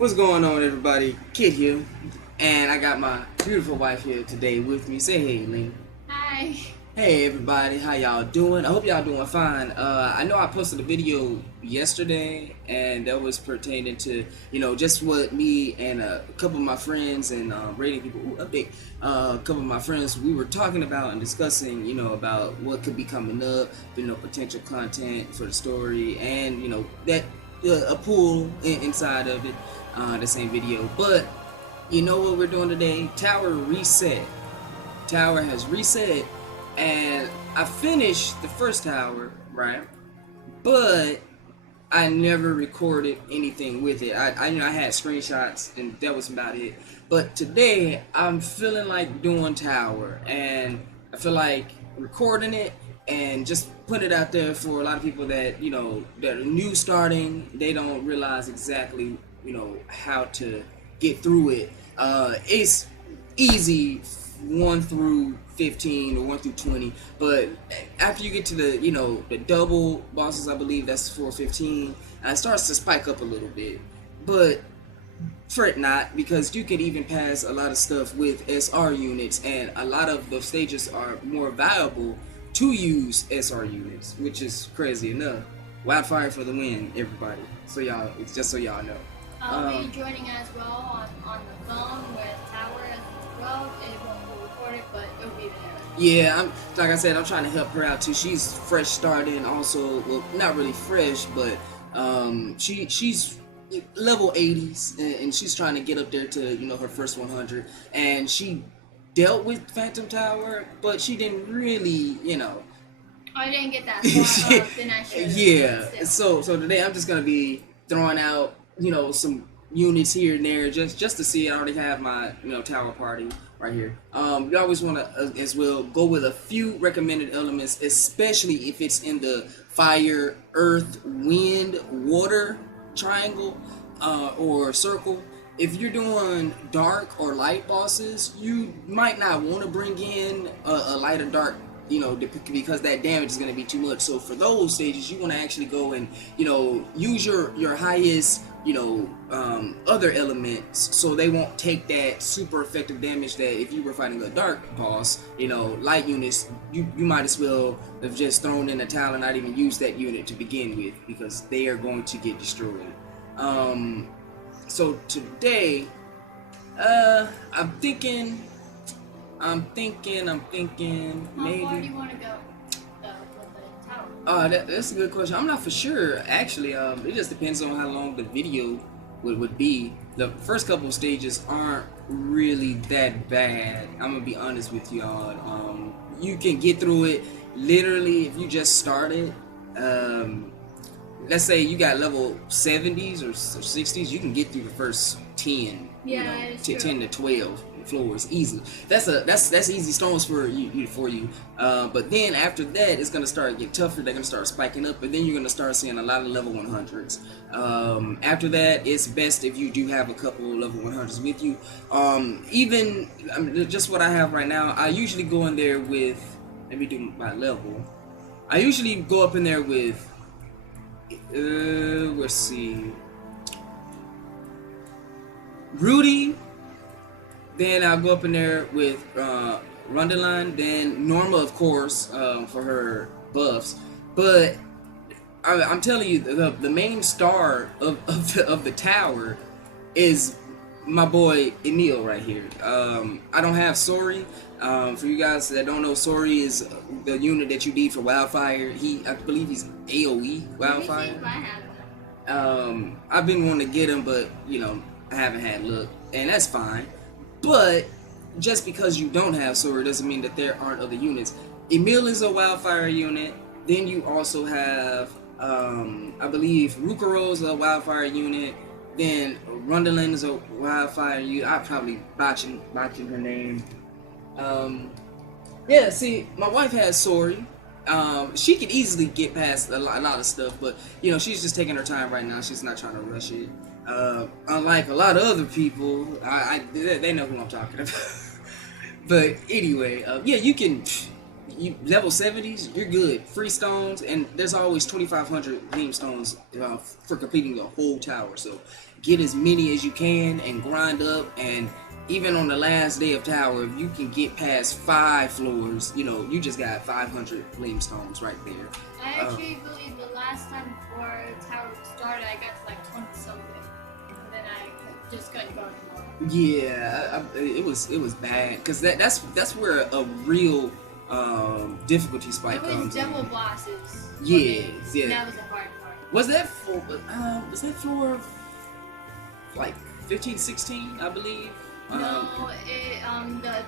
What's going on, everybody? Kid here, and I got my beautiful wife here today with me. Say hey, Lena. Hi. Hey, everybody. How y'all doing? I hope y'all doing fine. I know I posted a video yesterday, and that was pertaining to just what me and a couple of my friends and rating people update. A couple of my friends we were talking about and discussing about what could be coming up, potential content for the story, and that a pool inside of it. The same video, but you know what we're doing today? Tower reset. Tower has reset, and I finished the first tower, right? But I never recorded anything with it. I had screenshots, and that was about it. But today I'm feeling like doing tower, and I feel like recording it and just put it out there for a lot of people that that are new starting. They don't realize exactly how to get through it. It's easy 1 through 15 or 1 through 20, but after you get to the double bosses, I believe that's 415, it starts to spike up a little bit. But fret not, because you can even pass a lot of stuff with SR units, and a lot of the stages are more valuable to use SR units, which is crazy enough. Wildfire for the win, everybody. So y'all, it's just so y'all know. I'll be joining as well on the phone with Tower as well. It won't be recorded, but it'll be there. Yeah, I'm like I said, I'm trying to help her out too. She's fresh starting, also, well, not really fresh, but she's level 80s, and she's trying to get up there to her first 100, and she dealt with Phantom Tower, but she didn't really I didn't get that far up, then I should. yeah. So today I'm just gonna be throwing out some units here and there just to see. I already have my tower party right here. You always want to as well go with a few recommended elements, especially if it's in the fire, earth, wind, water triangle or circle. If you're doing dark or light bosses, you might not want to bring in a light or dark, because that damage is going to be too much. So for those stages, you want to actually go and use your highest other elements, so they won't take that super effective damage that if you were fighting a dark boss. Light units, you might as well have just thrown in a towel and not even used that unit to begin with, because they are going to get destroyed. So today, I'm thinking maybe. How far do you want to go with the tower? That's a good question. I'm not for sure, actually. It just depends on how long the video would be. The first couple of stages aren't really that bad. I'm gonna be honest with y'all. You can get through it literally if you just started. Let's say you got level 70s or 60s, you can get through the first 10, Yeah, 10 to 12 floors easily. That's easy stones for you. But then after that, it's gonna start getting tougher. They're gonna start spiking up, and then you're gonna start seeing a lot of level 100s. After that, it's best if you do have a couple of level 100s with you. Just what I have right now, I usually go in there with. Let me do my level. I usually go up in there with. Let's see. Rudy. Then I'll go up in there with Rundeline. Then Norma, of course, for her buffs. But I'm telling you, the main star of the tower is my boy Emil right here. I don't have Sori. For you guys that don't know, Sori is the unit that you need for Wildfire. I believe he's AOE Wildfire. I've been wanting to get him, but I haven't had luck, and that's fine. But just because you don't have Sori doesn't mean that there aren't other units. Emil is a Wildfire unit. Then you also have, I believe, Rukaro is a Wildfire unit. Then Rundelin is a Wildfire unit. I'm probably botching her name. Yeah, see, my wife has Sori. She could easily get past a lot of stuff, but she's just taking her time right now. She's not trying to rush it. Unlike a lot of other people, they know who I'm talking about. But anyway, yeah, you can you level 70s, you're good. Free stones, and there's always 2,500 gleamstones for completing your whole tower. So get as many as you can and grind up. And even on the last day of tower, if you can get past 5 floors, you just got 500 gleamstones right there. I actually believe the last time before tower started, I got to like 20 something, and then I just couldn't go anymore. Yeah, it was bad because that's where a real difficulty spike It was comes in. double bosses. Yeah. That was the hard part. Was that floor like 15, 16, I believe? No,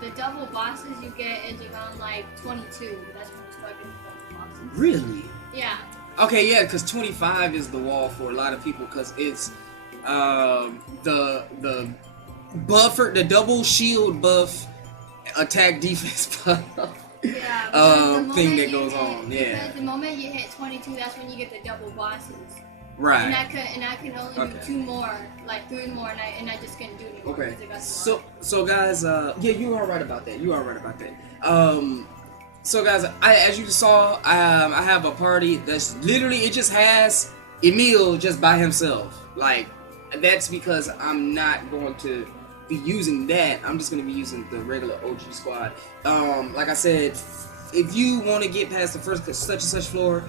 the double bosses you get is around like 22. That's when you start getting double bosses. Really? Yeah. Okay, yeah, because 25 is the wall for a lot of people because it's the buffer, the double shield buff, attack defense buff. Yeah. Thing that goes on. Yeah. Because the moment you hit 22, that's when you get the double bosses. Right. And I could only do 2 more, like 3 more, and I just couldn't do anymore. Okay. Because it got So guys, yeah, you are right about that. So guys, as you saw, I have a party that's literally, it just has Emil just by himself. Like, that's because I'm not going to be using that. I'm just going to be using the regular OG squad. Like I said, if you want to get past the first such and such floor,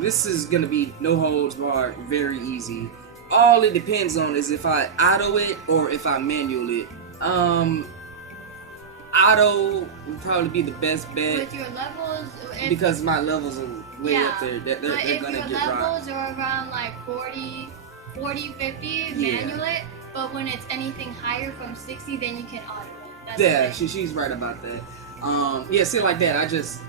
this is going to be no holds barred, very easy. All it depends on is if I auto it or if I manual it. Auto would probably be the best bet. With your levels, because my levels are way up there. They're but if gonna your get levels are around like 40, 50, manual it. But when it's anything higher from 60, then you can auto it. That's she's right about that. Yeah, see, like that, I just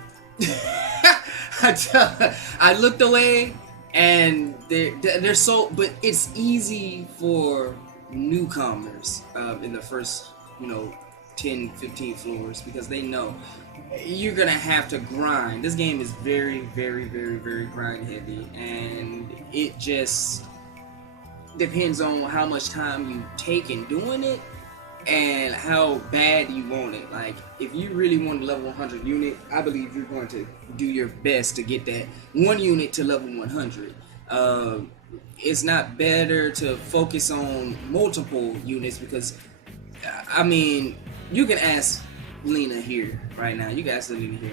I looked away, and they're so, but it's easy for newcomers in the first 10, 15 floors because they know you're gonna have to grind. This game is very, very, very, very grind heavy, and it just depends on how much time you take in doing it and how bad you want it. Like, if you really want a level 100 unit, I believe you're going to do your best to get that 1 unit to level 100. It's not better to focus on multiple units because, I mean, you can ask Lena here right now. You can ask Lena here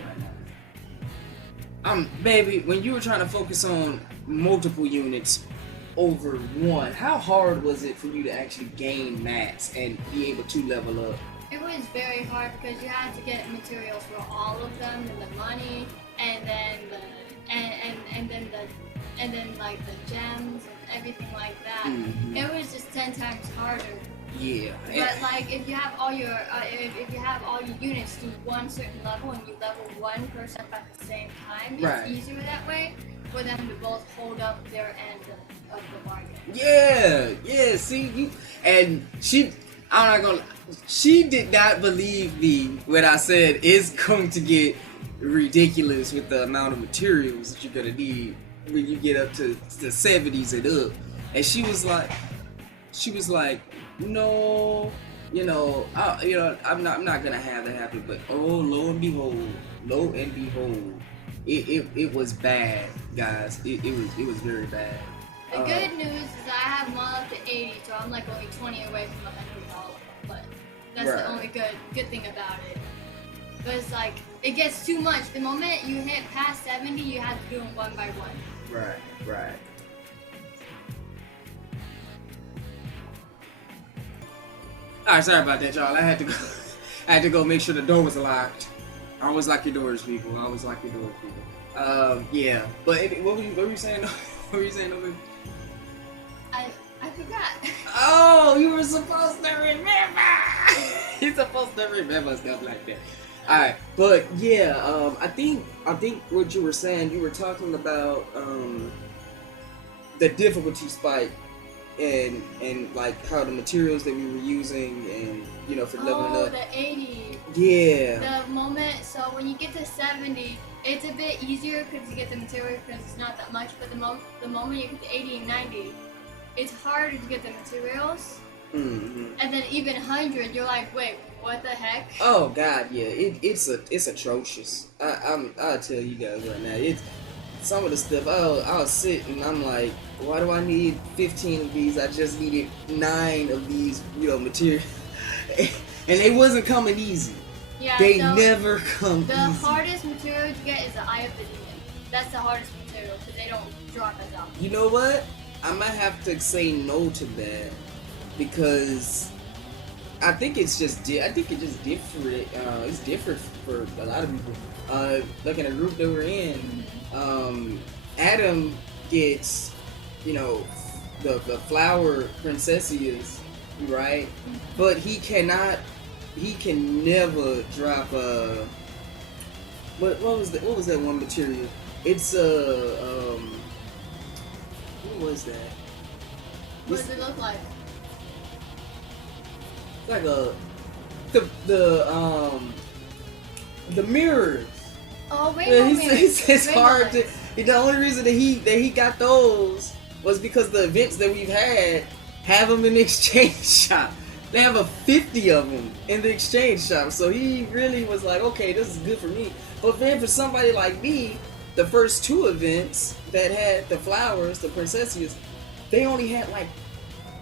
right now. Baby, when you were trying to focus on multiple units over one, how hard was it for you to actually gain mats and be able to level up? It was very hard because you had to get materials for all of them, and the money, and then like the gems and everything like that. Mm-hmm. It was just 10 times harder. Yeah. But like if you have all your units to one certain level and you level one person at the same time, it's easier that way for them to both hold up their end of the bargain. Yeah. See, she did not believe me when I said it's going to get ridiculous with the amount of materials that you're gonna need when you get up to the 70s and up. And she was like, no, I'm not gonna have that happen. But lo and behold, it was bad, guys. It was very bad. The good news is I have them all up to 80, so I'm like only 20 away from 100 all of them. But that's the only good thing about it. But it's like, it gets too much. The moment you hit past 70, you have to do them one by one. Right. Alright, sorry about that, y'all. I had to go make sure the door was locked. I always lock your doors, people. Yeah. But what were you saying? What were you saying over? I forgot. Oh, you were supposed to remember. You're supposed to remember stuff like that. Alright, but yeah, I think what you were saying, you were talking about the difficulty spike and like how the materials that we were using and for leveling up. Oh, the 80. Yeah. The moment, so when you get to 70, it's a bit easier because you get the material because it's not that much. But the moment you get to 80 and 90, it's harder to get the materials. Mm-hmm. And then even 100, you're like, wait, What the heck? Oh God, yeah, it's atrocious. I'll tell you guys right now. It's some of the stuff. I'll sit and I'm like, why do I need 15 of these? I just needed 9 of these, material, and they wasn't coming easy. Yeah, They so never come the easy. hardest material to get is the eye of the demon. That's the hardest material because they don't drop as often. You know what? I might have to say no to that because I think it's just different. It's different for a lot of people. Like in a group that we're in, Adam gets, the flower princesses, right? But he can never drop what was that one material? It's what was that? What does it look like? It's like the mirrors. Oh, Yeah, rainbow he mirrors. says it's Rainbow hard to. lights. The only reason that he got those was because the events that we've had have them in the exchange shop. They have 50 of them in the exchange shop. So he really was like, okay, this is good for me. But then for somebody like me, the first 2 events that had the flowers, the princesses, they only had like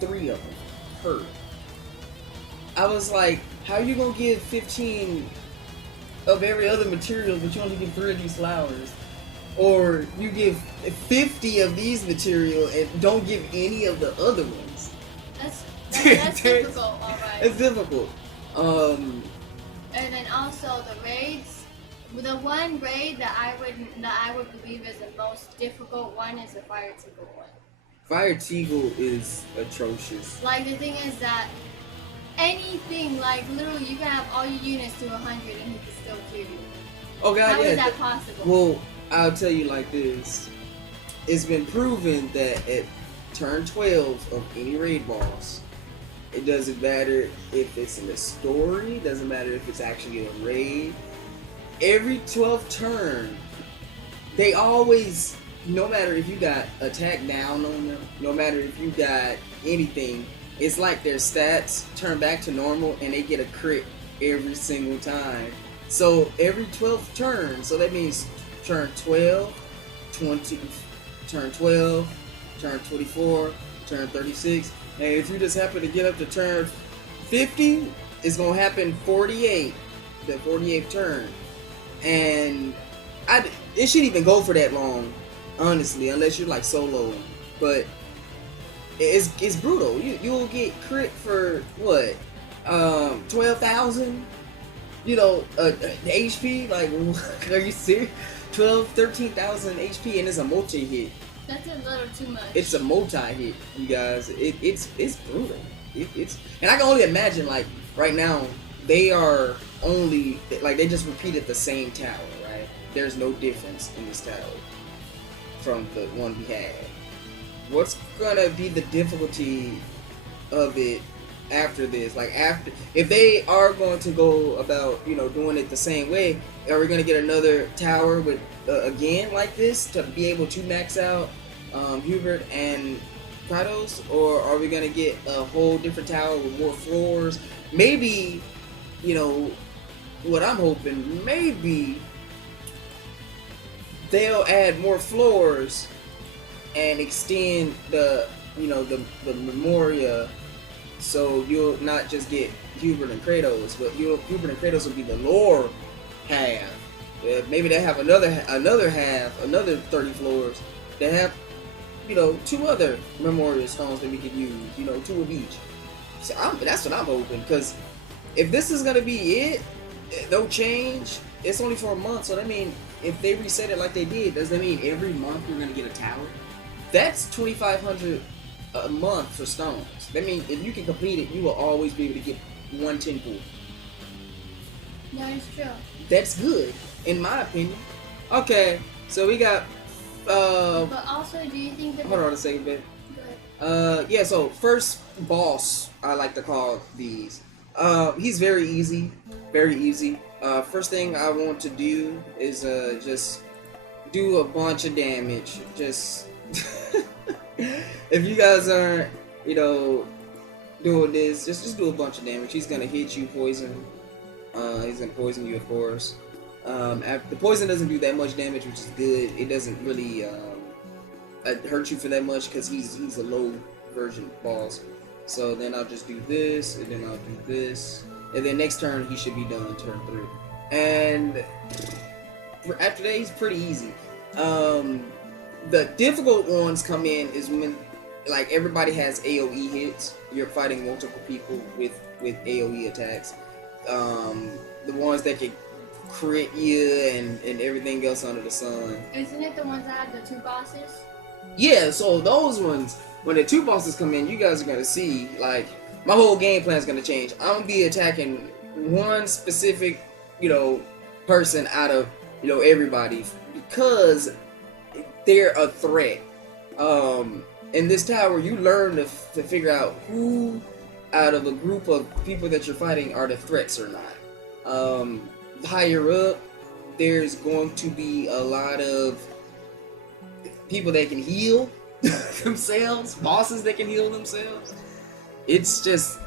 3 of them per. I was like, how you gonna give 15 of every other material, but you only give 3 of these flowers? Or you give 50 of these material and don't give any of the other ones? That's difficult, alright. It's difficult. And then also the raids. The one raid that I would believe is the most difficult one is the Fire Teagle one. Fire Teagle is atrocious. Like the thing is that anything, like literally you can have all your units to 100 and he can still kill you. Oh God, How yeah. is that possible? Well, I'll tell you like this. It's been proven that at turn 12 of any raid boss, it doesn't matter if it's in the story, doesn't matter if it's actually a raid. Every 12th turn, they always, no matter if you got attack down on them, no matter if you got anything, it's like their stats turn back to normal and they get a crit every single time. So every 12th turn, so that means turn 12, 20, turn 12, turn 24, turn 36, and if you just happen to get up to turn 50, it's gonna happen 48, the 48th turn, and it shouldn't even go for that long, honestly, unless you're like solo. But it's brutal. You'll get crit for what, 12,000, HP. Like, are you serious? 13,000 HP, and it's a multi-hit. That's a little too much. It's a multi-hit, you guys. It's brutal. And I can only imagine, like, right now they are only like they just repeated the same tower, right? There's no difference in this tower from the one we had. What's gonna be the difficulty of it after this? Like, if they are going to go about doing it the same way, are we gonna get another tower with again like this to be able to max out Hubert and Kratos, or are we gonna get a whole different tower with more floors? Maybe, what I'm hoping, maybe they'll add more floors and extend the Memoria, so you'll not just get Hubert and Kratos, but Hubert and Kratos will be the lore half. Maybe they have another half, another 30 floors that have 2 other Memoria stones that we could use, 2 of each. So that's what I'm hoping, because if this is gonna be it, no change. It's only for a month, so that means if they reset it like they did, does that mean every month we're gonna get a tower? That's 2,500 a month for stones. That means if you can complete it, you will always be able to get 1 10 pool. No, it's true. That's good, in my opinion. Okay, so we got. But also, do you think that? Hold on a second, babe. Yeah. So first boss, I like to call these. He's very easy, very easy. First thing I want to do is just do a bunch of damage. Just if you guys aren't, doing this. Just do a bunch of damage. He's gonna hit you, poison. He's gonna poison you, of course. The poison doesn't do that much damage, which is good. It doesn't really hurt you for that much because he's a low version boss. So then I'll just do this, and then I'll do this, and then next turn he should be done. Turn 3, and after that he's pretty easy. The difficult ones come in is when like everybody has AoE hits. You're fighting multiple people with AoE attacks. The ones that can crit you and everything else under the sun. Isn't it the ones that have the 2 bosses? Yeah, so those ones, when the 2 bosses come in, you guys are gonna see like my whole game plan is gonna change. I'm gonna be attacking one specific, person out of everybody because they're a threat. In this tower, you learn to figure out who out of a group of people that you're fighting are the threats or not. Higher up, there's going to be a lot of people that can heal themselves, bosses that can heal themselves. It's just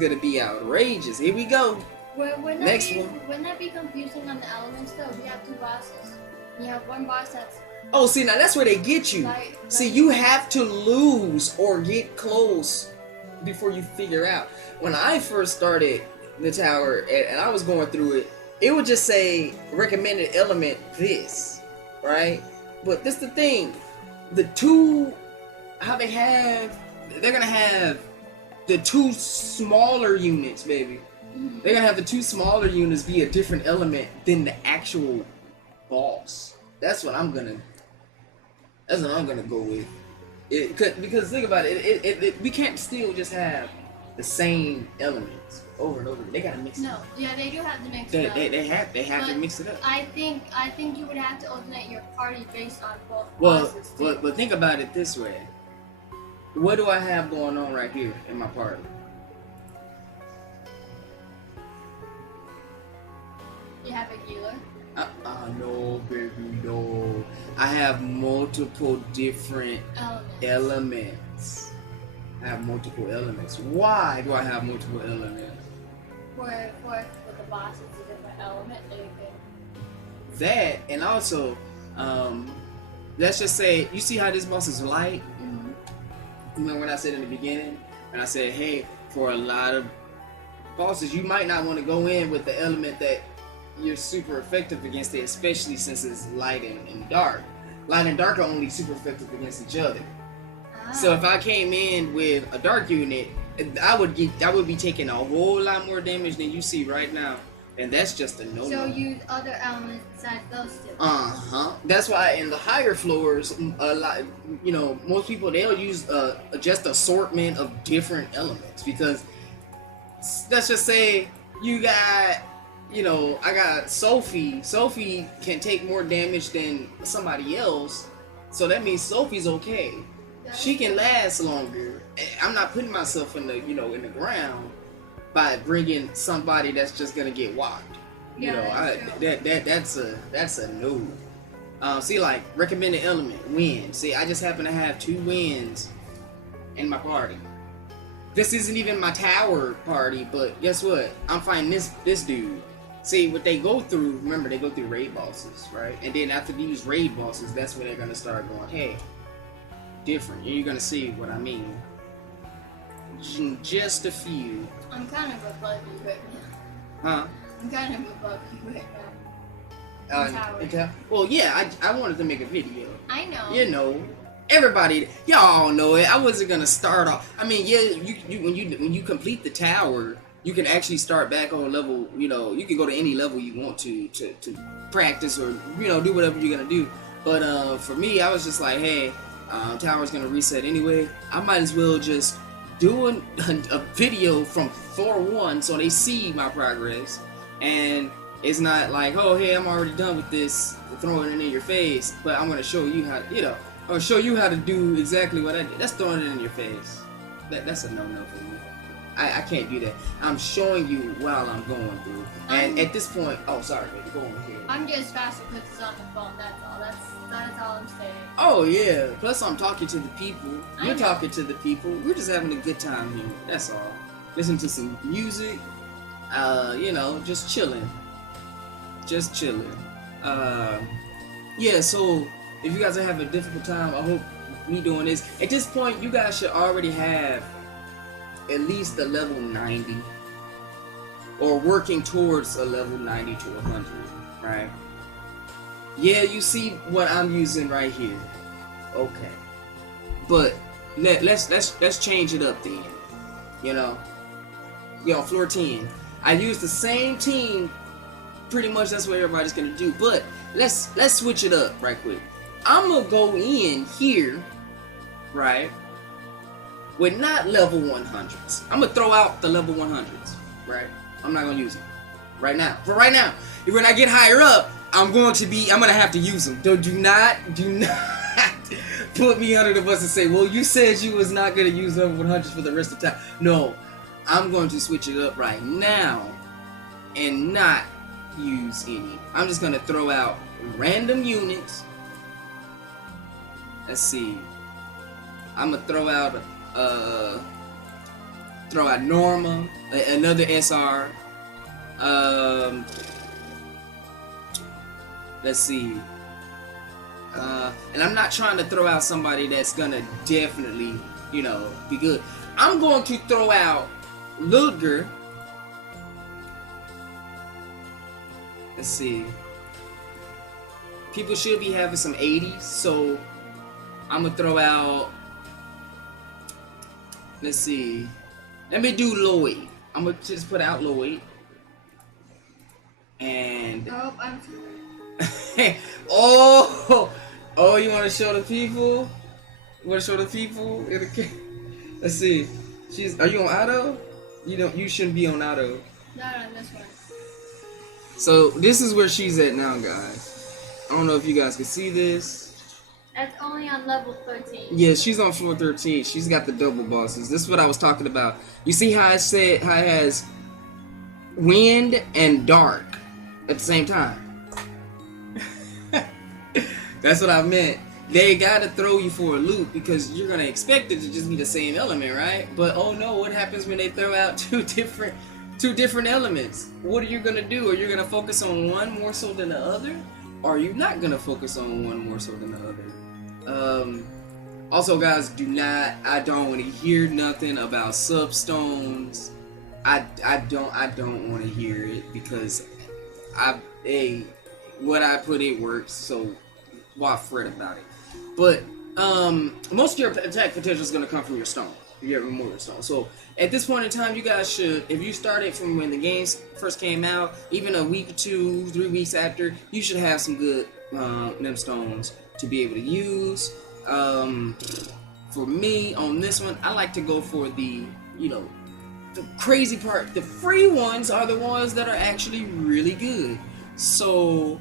gonna be outrageous. Here we go. Next one. Wouldn't that be confusing on the elements though? We have 2 bosses. You have one boss that's. Oh, see, now that's where they get you. See, you have to lose or get close before you figure out. When I first started the tower and I was going through it, it would just say recommended element this, right? But this the thing, the 2, they're gonna have the 2 smaller units, baby. Mm-hmm. They're gonna have the 2 smaller units be a different element than the actual boss. That's what I'm gonna go with. Because think about it, we can't still just have the same elements over and over. They gotta mix it up. No, yeah, they do have to mix it up. They have to mix it up. I think you would have to alternate your party based on both Well, bosses too. but think about it this way. What do I have going on right here in my party? You have a healer. No, baby, no. I have multiple different elements. I have multiple elements. Why do I have multiple elements? For the boss, it's a different element. That, and also, let's just say, you see how this boss is light? Mm-hmm. Remember when I said in the beginning, and I said, hey, for a lot of bosses, you might not want to go in with the element that you're super effective against it, especially since it's light and dark. Light and dark are only super effective against each other. So if I came in with a dark unit, I would be taking a whole lot more damage than you see right now, and that's just a no. So use other elements besides those 2. That's why in the higher floors, a lot, most people they'll use just assortment of different elements because let's just say you got. I got Sophie. Sophie can take more damage than somebody else, so that means Sophie's okay. She can last longer. I'm not putting myself in the in the ground by bringing somebody that's just gonna get whopped. That's a no. See, like recommended element, wind. See, I just happen to have 2 winds in my party. This isn't even my tower party, but guess what? I'm fighting this dude. See, what they go through, remember, they go through raid bosses, right? And then after these raid bosses, that's when they're going to start going, hey, different. You're going to see what I mean. Just a few. I'm kind of above you right now. Huh? I'm kind of above you right now. Well, yeah, I wanted to make a video. I know. Everybody, y'all know it. I wasn't going to start off. I mean, yeah, when you complete the tower, you can actually start back on level, you can go to any level you want to practice or, do whatever you're going to do. But for me, I was just like, hey, tower's going to reset anyway. I might as well just do a video from floor 1 so they see my progress. And it's not like, oh, hey, I'm already done with this, throwing it in your face. But I'm going to show you how, I'm going to show you how to do exactly what I did. That's throwing it in your face. That's a no-no for me. I can't do that. I'm showing you while I'm going through. And at this point, oh sorry, baby, go on here. I'm just faster because it's on the phone. That's all. That's all I'm saying. Oh yeah. Plus I'm talking to the people. You're talking to the people. We're just having a good time here. That's all. Listen to some music. You know, just chilling. Just chilling. Yeah. So if you guys are having a difficult time, I hope me doing this. At this point, you guys should already have at least a level 90, or working towards a level 90 to 100, right? Yeah, you see what I'm using right here. Okay, but let's change it up then. You know, floor 10. I use the same team. Pretty much that's what everybody's gonna do. But let's switch it up right quick. I'm gonna go in here, right? With not level 100s. I'm gonna throw out the level 100s, right? I'm not gonna use them right now. For right now, when I get higher up, I'm gonna have to use them. Do not put me under the bus and say, well, you said you was not gonna use level 100s for the rest of the time. No, I'm going to switch it up right now and not use any. I'm just gonna throw out random units. Let's see. I'm gonna throw out Norma, another SR. Let's see. And I'm not trying to throw out somebody that's gonna definitely, you know, be good. I'm going to throw out Ludger. Let's see. People should be having some 80s, so I'm gonna throw out. Let's see. Let me do Lloyd. I'm gonna just put out Lloyd. And Oh, I'm sorry. oh, you want to show the people? You want to show the people? Let's see. Are you on auto? You shouldn't be on auto. Not on this one. So this is where she's at now, guys. I don't know if you guys can see this. That's only on level 13. Yeah, she's on floor 13. She's got the double bosses. This is what I was talking about. You see how it has wind and dark at the same time? That's what I meant. They gotta throw you for a loop because you're gonna expect it to just be the same element, right? But oh no, what happens when they throw out two different elements? What are you gonna do? Are you gonna focus on one more so than the other? Or are you not gonna focus on one more so than the other? Also, guys, I don't want to hear nothing about substones. I don't want to hear it because what I put in works, so why fret about it? But most of your attack potential is going to come from your stone. You get more stone. So at this point in time, you guys should, if you started from when the games first came out, even a week or 2, 3 weeks after, you should have some good them stones to be able to use. For me on this one, I like to go for the crazy part. The free ones are the ones that are actually really good. So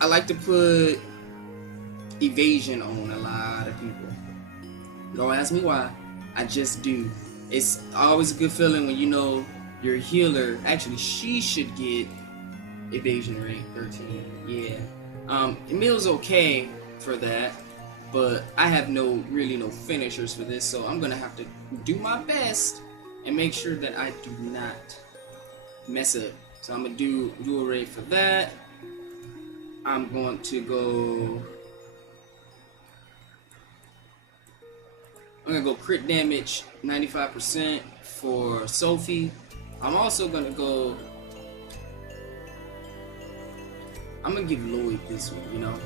I like to put evasion on a lot of people. Don't ask me why. I just do. It's always a good feeling when you know your healer. Actually, she should get evasion rate 13. Yeah. Emil's okay for that, but I have really no finishers for this, so I'm gonna have to do my best and make sure that I do not mess up. So I'm gonna do dual rate for that. I'm going to go. I'm gonna go crit damage 95% for Sophie. I'm also gonna go. I'm gonna give Lloyd this one,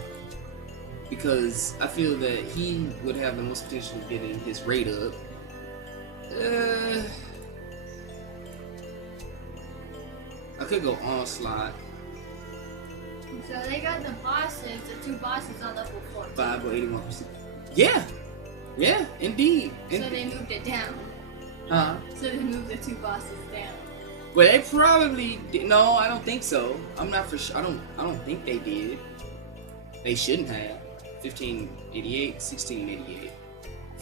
because I feel that he would have the most potential of getting his rate up. I could go Onslaught. So they got the 2 bosses on level 14. 5 or 81%. Yeah, indeed. So they moved it down. Huh? So they moved the 2 bosses down. Well, they probably did. No, I don't think so. I'm not for sure. I don't think they did. They shouldn't have. 1588, 1688,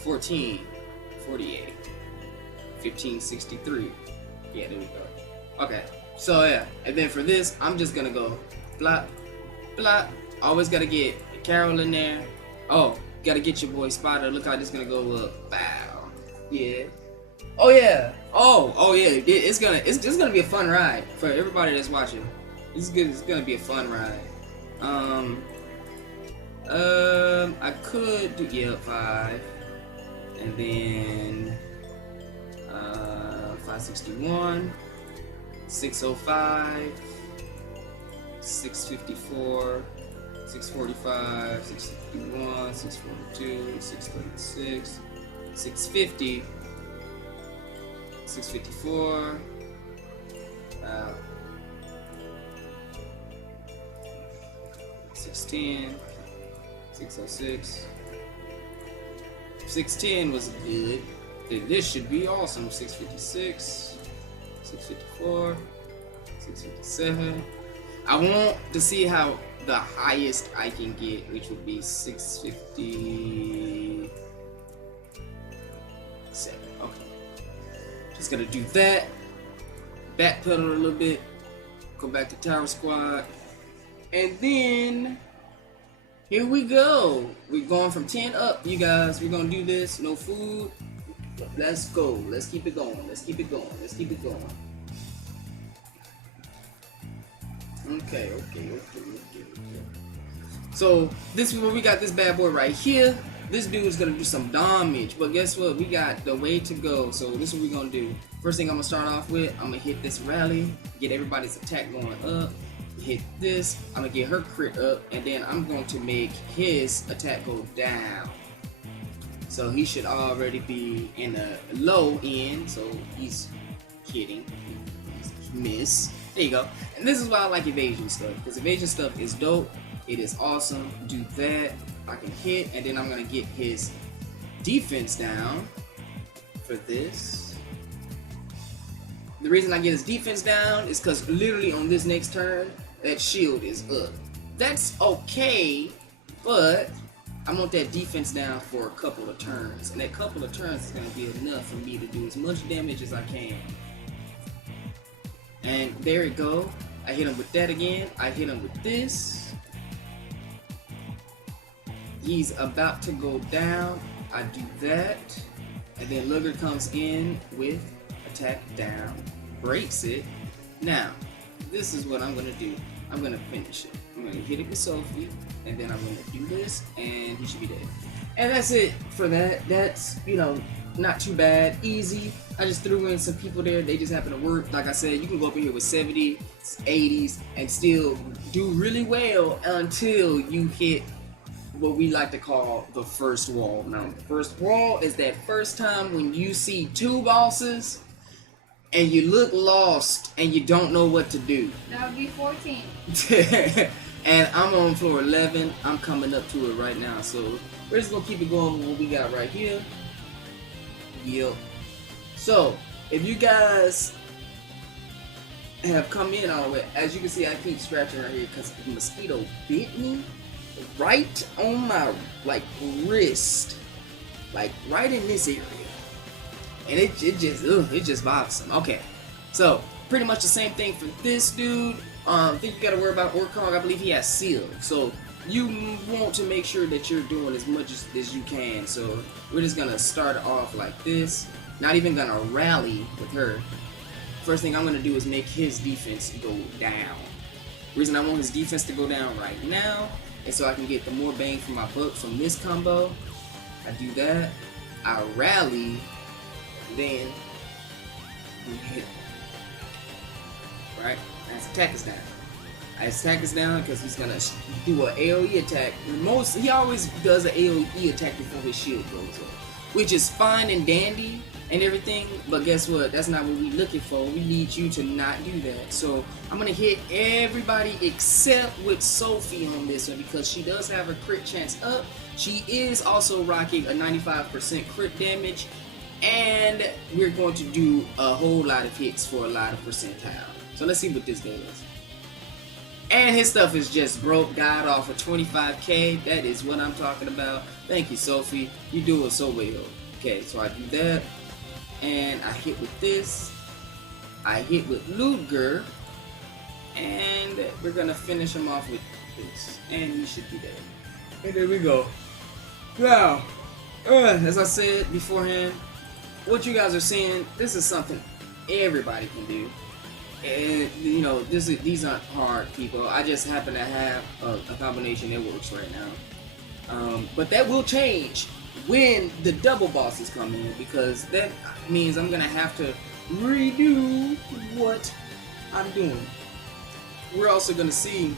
1448, 1563. Yeah, there we go. Okay, so yeah, and then for this, I'm just gonna go blop, blop. Always gotta get Carol in there. Oh, gotta get your boy Spider. Look how this gonna go up. Bow. Yeah. Oh yeah. Oh yeah. It's just gonna be a fun ride for everybody that's watching. It's good. It's gonna be a fun ride. I could do 5, and then 561, 605, 654, 645, 651, 642, 636, 650, 654. 610, 606, 610 was good. This should be awesome. 656, 654, 657. I want to see how the highest I can get, which would be 657. Okay. Just gonna do that. Backpedal a little bit. Go back to Tower Squad. And then here we go. We're going from 10 up, you guys. We're gonna do this. No food. Let's go. Let's keep it going. Let's keep it going. Let's keep it going. Okay. So this is where we got this bad boy right here. This dude is gonna do some damage, but guess what? We got the way to go. So this is what we're gonna do. First thing I'm gonna start off with, I'm gonna hit this rally, get everybody's attack going up. Hit this, I'm gonna get her crit up, and then I'm going to make his attack go down. So he should already be in the low end, so he's hitting. Miss. There you go. And this is why I like evasion stuff, because evasion stuff is dope. It is awesome. Do that. I can hit, and then I'm gonna get his defense down for this. The reason I get his defense down is because literally on this next turn, that shield is up. That's okay, but I want that defense down for a couple of turns, and that couple of turns is gonna be enough for me to do as much damage as I can. And there it go. I hit him with that again. I hit him with this. He's about to go down. I do that, and then Lugger comes in with attack down, breaks it. Now, this is what I'm gonna do. I'm gonna finish it. I'm gonna hit it with Sophie, and then I'm gonna do this, and he should be dead. And that's it for that. That's, not too bad. Easy. I just threw in some people there. They just happen to work. Like I said, you can go up in here with 70s, 80s, and still do really well until you hit what we like to call the first wall. Now, the first wall is that first time when you see two bosses and you look lost and you don't know what to do. That would be 14. And I'm on floor 11. I'm coming up to it right now. So we're just gonna keep it going with what we got right here. Yep. So if you guys have come in all the way, as you can see, I keep scratching right here because the mosquito bit me right on my wrist, right in this area, and it just bothers him. Okay, so pretty much the same thing for this dude. I think you gotta worry about Orkong. I believe he has seal, so you want to make sure that you're doing as much as you can. So we're just gonna start off like this. Not even gonna rally with her. First thing I'm gonna do is make his defense go down. The reason I want his defense to go down right now is so I can get the more bang for my buck from this combo. I do that. I rally, then we hit. Right? And his attack is down. His attack is down because he's gonna do an AoE attack. He always does an AoE attack before his shield goes up, which is fine and dandy and everything, but guess what? That's not what we're looking for. We need you to not do that. So I'm gonna hit everybody except with Sophie on this one because she does have a crit chance up. She is also rocking a 95% crit damage, and we're going to do a whole lot of hits for a lot of percentile. So let's see what this does. And his stuff is just broke, died off of 25k. That is what I'm talking about. Thank you, Sophie. You're doing so well. Okay, so I do that. and I hit with this. I hit with Ludger, and we're gonna finish him off with this, and he should be dead. And there we go. Now, as I said beforehand, what you guys are seeing, this is something everybody can do. And you know, these aren't hard, people. I just happen to have a combination that works right now. But that will change when the double bosses come in, because that means I'm gonna have to redo what I'm doing. We're also gonna see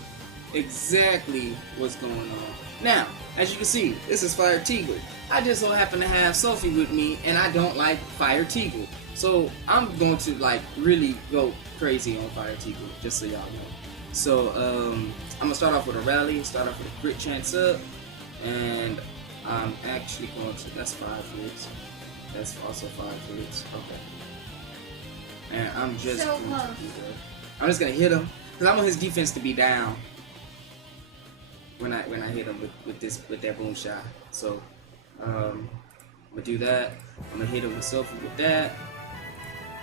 exactly what's going on. Now, as you can see, this is Fire Teagle. I just so happen to have Sophie with me, and I don't like Fire Teagle. So I'm going to like really go crazy on Fire Teagle, just so y'all know. So I'm gonna start off with a rally, start off with a crit chance up, and I'm actually going to, that's 5 hits. That's also 5 hits. Okay. And I'm just so going to do that. I'm just gonna hit him because I want his defense to be down when I hit him with that boom shot. So I'm gonna do that. I'm gonna hit him with Sophie with that.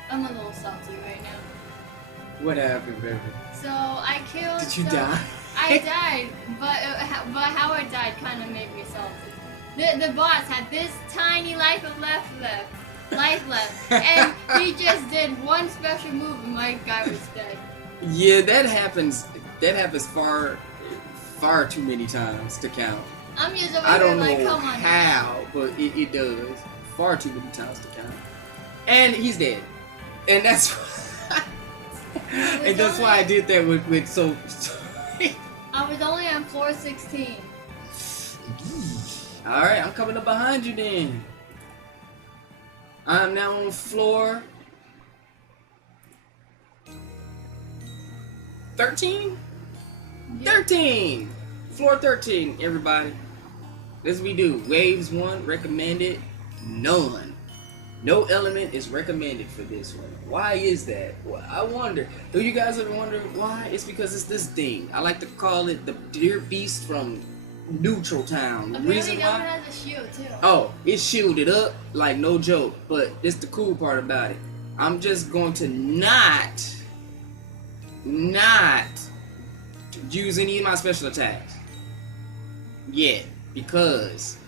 I'm a little salty right now. What happened, baby? So I killed. Did you die? I died, but how I died kind of made me salty. The boss had this tiny life left, and he just did one special move, and my guy was dead. Yeah, that happens. That happens far too many times to count. I'm just over I don't here like, know come on. how, but it does far too many times to count. And he's dead, and that's and that's why I did that with so. I was only on floor 16. All right, I'm coming up behind you then. I'm now on floor 13? Yeah. 13! Floor 13, everybody. This we do. Waves 1, recommended, none. No element is recommended for this one. Why is that? Well, I wonder. Do you guys ever wonder why? It's because it's this thing. I like to call it the deer beast from Neutral Town. The reason Apparently, why? that one has a shield too. Oh, it's shielded up like no joke. But it's the cool part about it. I'm just going to not use any of my special attacks. Yeah, because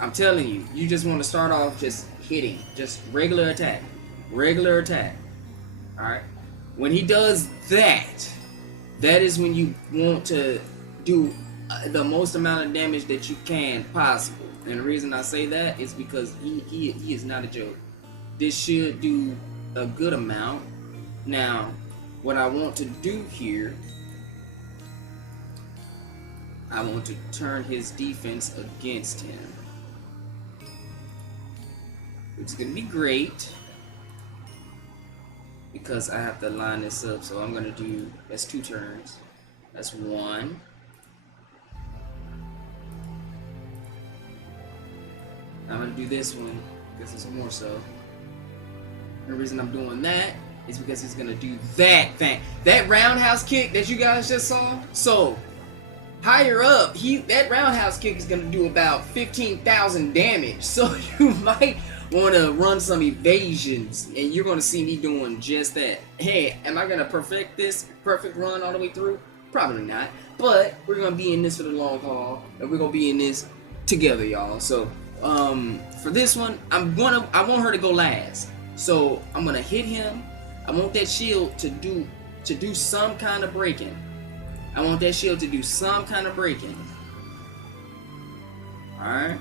I'm telling you, you just want to start off just hitting, just regular attack. Alright? When he does that, that is when you want to do the most amount of damage that you can possible. And the reason I say that is because he is not a joke. This should do a good amount. Now, what I want to do here, I want to turn his defense against him. Which is going to be great, because I have to line this up. So I'm going to do, that's 2 turns. That's 1. I'm going to do this one, because it's more so. The reason I'm doing that is because he's going to do that thing. That roundhouse kick that you guys just saw. So, higher up, that roundhouse kick is going to do about 15,000 damage. So you might want to run some evasions, and you're going to see me doing just that. Hey, am I going to perfect this perfect run all the way through? Probably not. But we're going to be in this for the long haul, and we're going to be in this together, y'all. So, for this one, I want her to go last. So I'm going to hit him. I want that shield to do some kind of breaking. I want that shield to do some kind of breaking. Alright?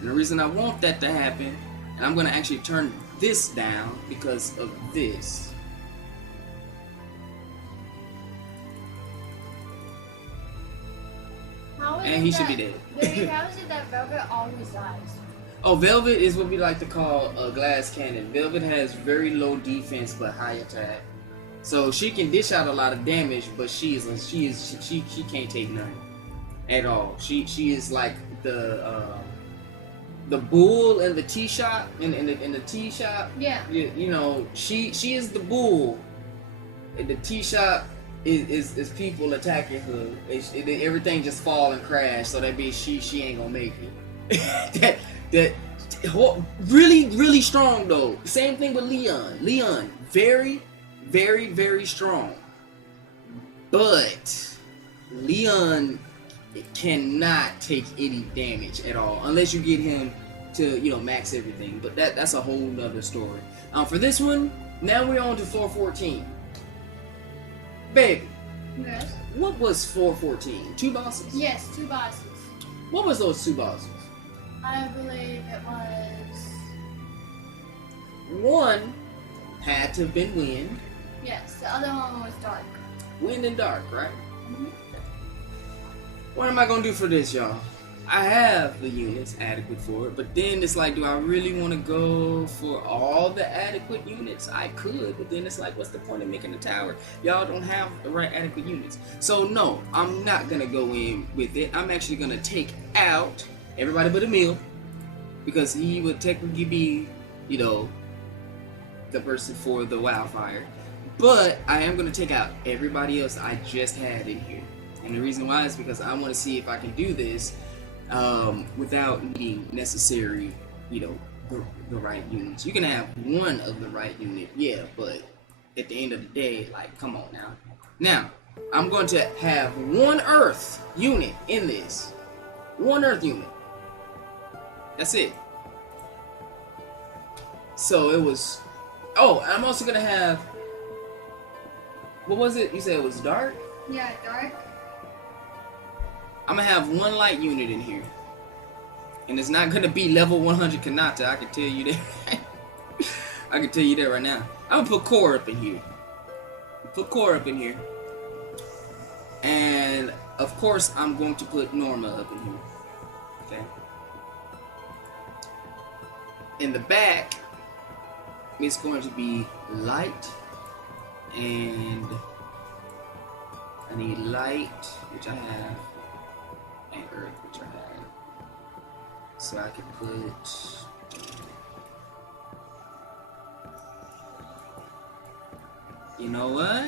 And the reason I want that to happen, and I'm going to actually turn this down because of this. And he should be dead. How is it that Velvet always dies? Oh, Velvet is what we like to call a glass cannon. Velvet has very low defense but high attack. So she can dish out a lot of damage, but she can't take none at all. She is like the bull in the tea shop in the tea shop. Yeah. You know, she is the bull. In the tea shop is people attacking her. everything just fall and crash. So that means she ain't gonna make it. that Really, really strong though. Same thing with Leon. Leon, very, very, very strong. But Leon cannot take any damage at all unless you get him to, you know, max everything. But that's a whole nother story. For this one, now we're on to 414. Baby. Yes. What was 414? 2 bosses? Yes, 2 bosses. What was those 2 bosses? I believe it was. One had to have been wind. Yes, the other one was dark. Wind and dark, right? Mm-hmm. What am I gonna do for this, y'all? I have the units adequate for it, but then it's like, do I really want to go for all the adequate units? I could, but then it's like, what's the point of making a tower? Y'all don't have the right adequate units. So no, I'm not gonna go in with it. I'm actually gonna take out everybody but Emil, because he would technically be, you know, the person for the wildfire. But I am gonna take out everybody else I just had in here. And the reason why is because I want to see if I can do this without needing necessary, you know, the right units. You can have one of the right unit, yeah, but at the end of the day, like, come on now. Now, I'm going to have 1 earth unit in this. 1 earth unit. That's it. So it was, oh, I'm also going to have, what was it? You said it was dark? Yeah, dark. I'm gonna have 1 light unit in here, and it's not gonna be level 100 Kanata. I can tell you that. I can tell you that right now. I'm gonna put Core up in here. Put Core up in here, and of course I'm going to put Norma up in here. Okay. In the back, it's going to be light, and I need light, which I have. And earth, which I have. So I can put, you know what?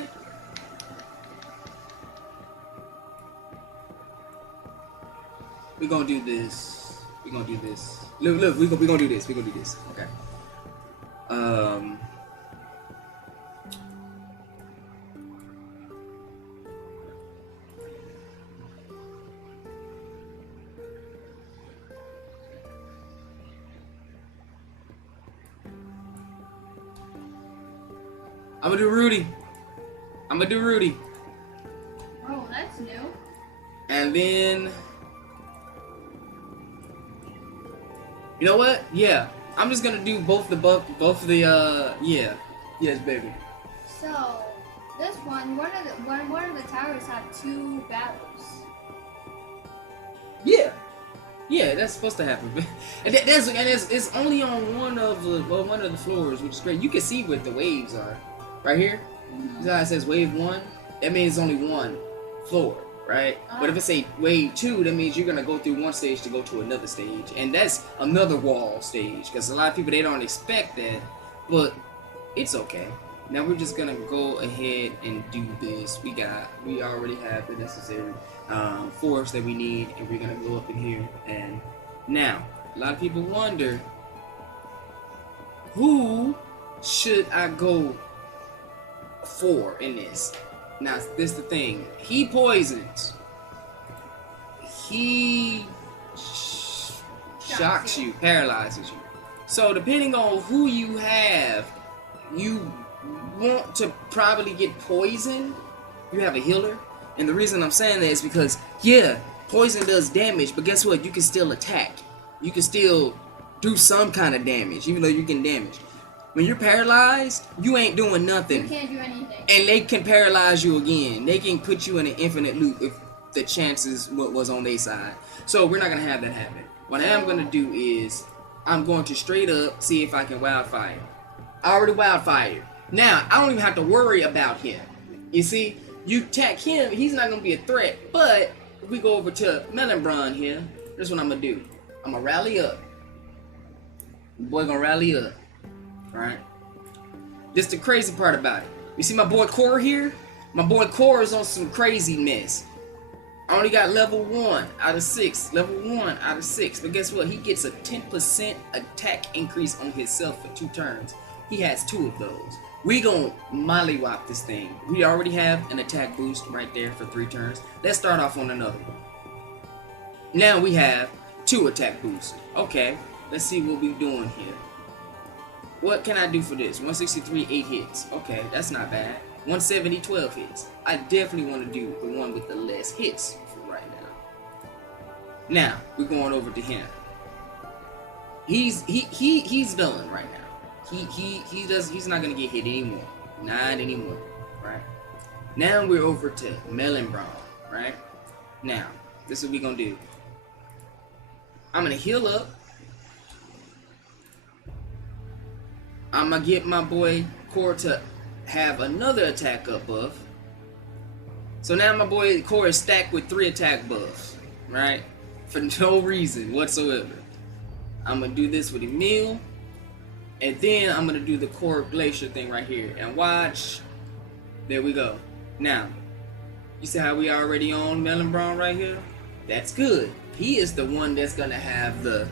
We're gonna do this. We're gonna do this. Look, we're gonna do this. We're gonna do this. Okay. I'm gonna do Rudy. Oh, that's new. And then, you know what? Yeah, I'm just gonna do both the yeah, yes, baby. So, this one of the towers have 2 battles. Yeah, that's supposed to happen. And it's only on one of the floors, which is great. You can see what the waves are. Right here, see how it says wave 1? That means it's only 1 floor, right? But if it's a wave 2, that means you're gonna go through 1 stage to go to another stage, and that's another wall stage. Because a lot of people, they don't expect that, but it's okay. Now we're just gonna go ahead and do this. We already have the necessary force that we need, and we're gonna go up in here. And now, a lot of people wonder, who should I go for in this? Now, this is the thing. He poisons. He shocks you, paralyzes you. So depending on who you have, you want to probably get poisoned. You have a healer. And the reason I'm saying that is because, yeah, poison does damage, but guess what? You can still attack. You can still do some kind of damage, even though you can damage. When you're paralyzed, you ain't doing nothing. You can't do anything. And they can paralyze you again. They can put you in an infinite loop if the chances was on their side. So we're not going to have that happen. What I am going to do is, I'm going to straight up see if I can wildfire. I already wildfired. Now, I don't even have to worry about him. You see, you attack him, he's not going to be a threat. But if we go over to Melonbrun here, here's what I'm going to do. I'm going to rally up. Boy going to rally up. Alright? This is the crazy part about it. You see my boy Core here? My boy Core is on some crazy mess. I only got level 1 out of 6. Level 1 out of 6. But guess what? He gets a 10% attack increase on himself for 2 turns. He has 2 of those. We gon' mollywop this thing. We already have an attack boost right there for 3 turns. Let's start off on another one. Now we have 2 attack boosts. Okay, let's see what we doing here. What can I do for this? 163, 8 hits. Okay, that's not bad. 170, 12 hits. I definitely want to do the one with the less hits for right now. Now, we're going over to him. He's done right now. He's not gonna get hit anymore. Not anymore. Right? Now we're over to Melon Brawn, right? Now, this is what we're gonna do. I'm gonna heal up. I'm gonna get my boy Core to have another attack up buff. So now my boy Core is stacked with 3 attack buffs, right? For no reason whatsoever. I'm gonna do this with Emil, and then I'm gonna do the Core Glacier thing right here. And watch, there we go. Now, you see how we already on Melon Brawn right here? That's good. He is the one that's gonna have the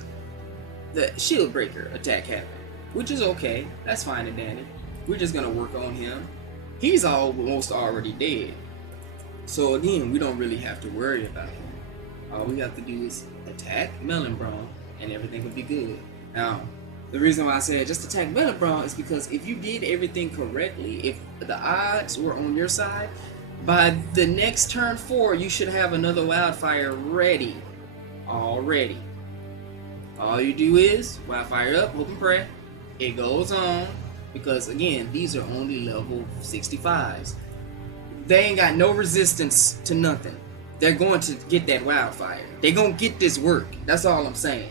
shield breaker attack happen, which is okay. That's fine and dandy. We're just gonna work on him. He's almost already dead. So again, we don't really have to worry about him. All we have to do is attack Melon Brawn and everything will be good. Now, the reason why I said just attack Melon Brawn is because if you did everything correctly, if the odds were on your side, by the next turn 4, you should have another wildfire ready. Already. All you do is wildfire up, hope and pray. It goes on. Because again, these are only level 65s. They ain't got no resistance to nothing. They're going to get that wildfire. They're going to get this work. That's all I'm saying.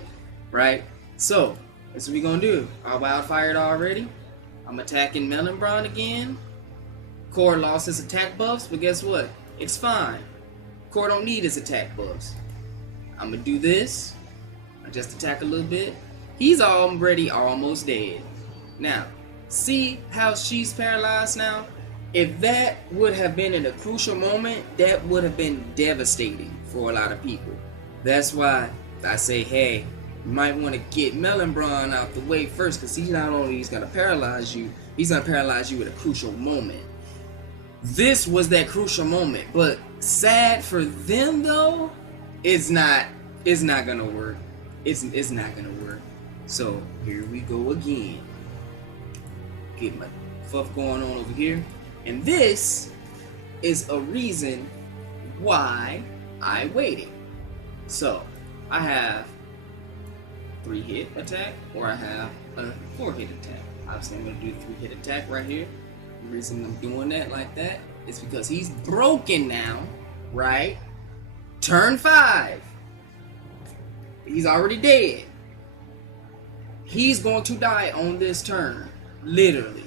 Right? So, that's what we're going to do. I wildfired already. I'm attacking Melon Brawn again. Core lost his attack buffs, but guess what? It's fine. Core don't need his attack buffs. I'm going to do this. I just attack a little bit. He's already almost dead. Now, see how she's paralyzed now? If that would have been in a crucial moment, that would have been devastating for a lot of people. That's why I say, hey, you might want to get Melon Brawn out the way first, because he's not only going to paralyze you, he's going to paralyze you at a crucial moment. This was that crucial moment, but sad for them though, it's not going to work. It's not going to work. So here we go again. Get my fluff going on over here. And this is a reason why I waited. So I have 3-hit attack, or I have a 4-hit attack. Obviously I'm going to do the 3-hit attack right here. The reason I'm doing that like that is because he's broken now, right? Turn 5. He's already dead. He's going to die on this turn. Literally.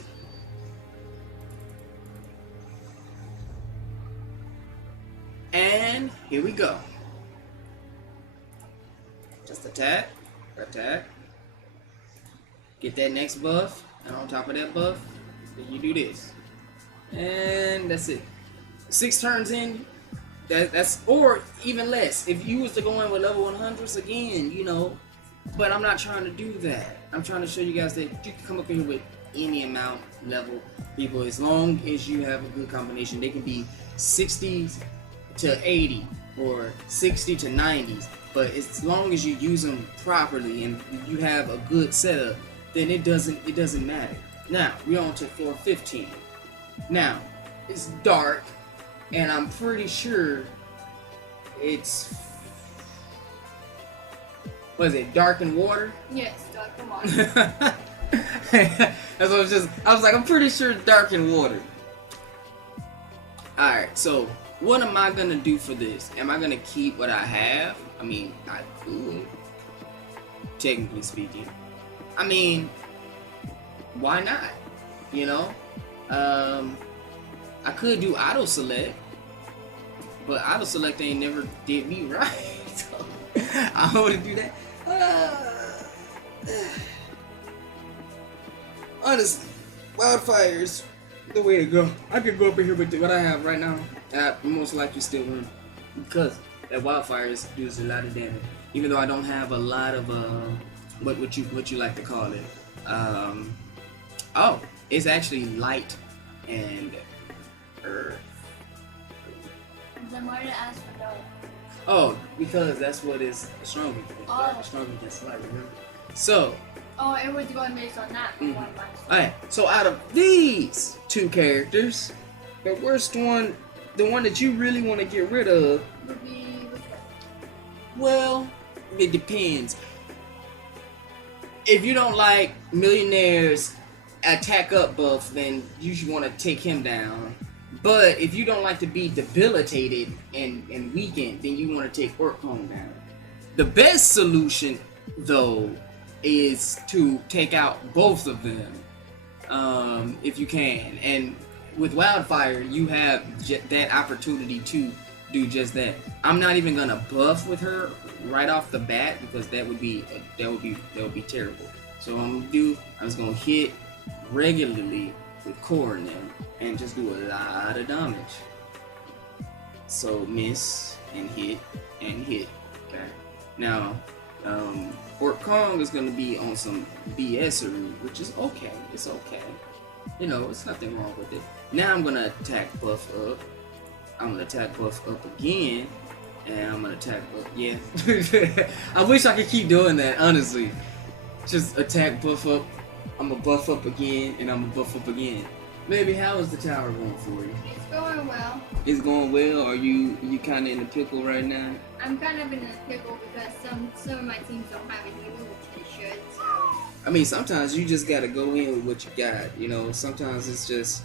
And here we go. Just attack. Attack. Get that next buff. And on top of that buff, then you do this. And that's it. 6 turns in. That's, or even less. If you was to go in with level 100s again, you know. But I'm not trying to do that. I'm trying to show you guys that you can come up here with any amount level people, as long as you have a good combination. They can be 60s to 80 or 60 to 90s, but as long as you use them properly and you have a good setup, then it doesn't matter. Now we're on to floor 15. Now it's dark, and I'm pretty sure it's, what is it, dark and water? Yes, dark and water. That's what I was like, I'm pretty sure it's dark and water. Alright, so what am I gonna do for this? Am I gonna keep what I have? I mean, I could, technically speaking. I mean, why not? You know? I could do auto select, but auto select ain't never did me right. So I don't want to do that. Honestly, wildfire's the way to go. I could go up in here with what I have right now. I most likely still win, because that wildfire does a lot of damage. Even though I don't have a lot of what you like to call it. Oh, it's actually light and earth. Then why did I ask for dark? Oh, because that's what is stronger. Oh. Stronger than light, remember? So. Oh, it was going based on that. Alright, so out of these two characters, the worst one, the one that you really want to get rid of, would be which one? well, it depends. If you don't like Millionaire's attack up buff, then you should want to take him down. But if you don't like to be debilitated and weakened, then you want to take Orkong down. The best solution, though, is to take out both of them, if you can. And with Wildfire, you have that opportunity to do just that. I'm not even gonna buff with her right off the bat because that would be terrible. So what I'm gonna do, I'm just gonna hit regularly with core in them and just do a lot of damage. So miss and hit and hit. Okay. Now, Orkong is gonna be on some BS-ery, which is okay. It's okay. You know, it's nothing wrong with it. Now I'm gonna attack buff up. I'm gonna attack buff up again, and I'm gonna attack buff. Yeah. I wish I could keep doing that. Honestly, just attack buff up. I'm gonna buff up again, and I'm gonna buff up again. Baby, how is the tower going for you? It's going well. It's going well. Are you kind of in the pickle right now? I'm kind of in a pickle because some of my teams don't have a healer, which they should. So. I mean, sometimes you just gotta go in with what you got. You know, sometimes it's just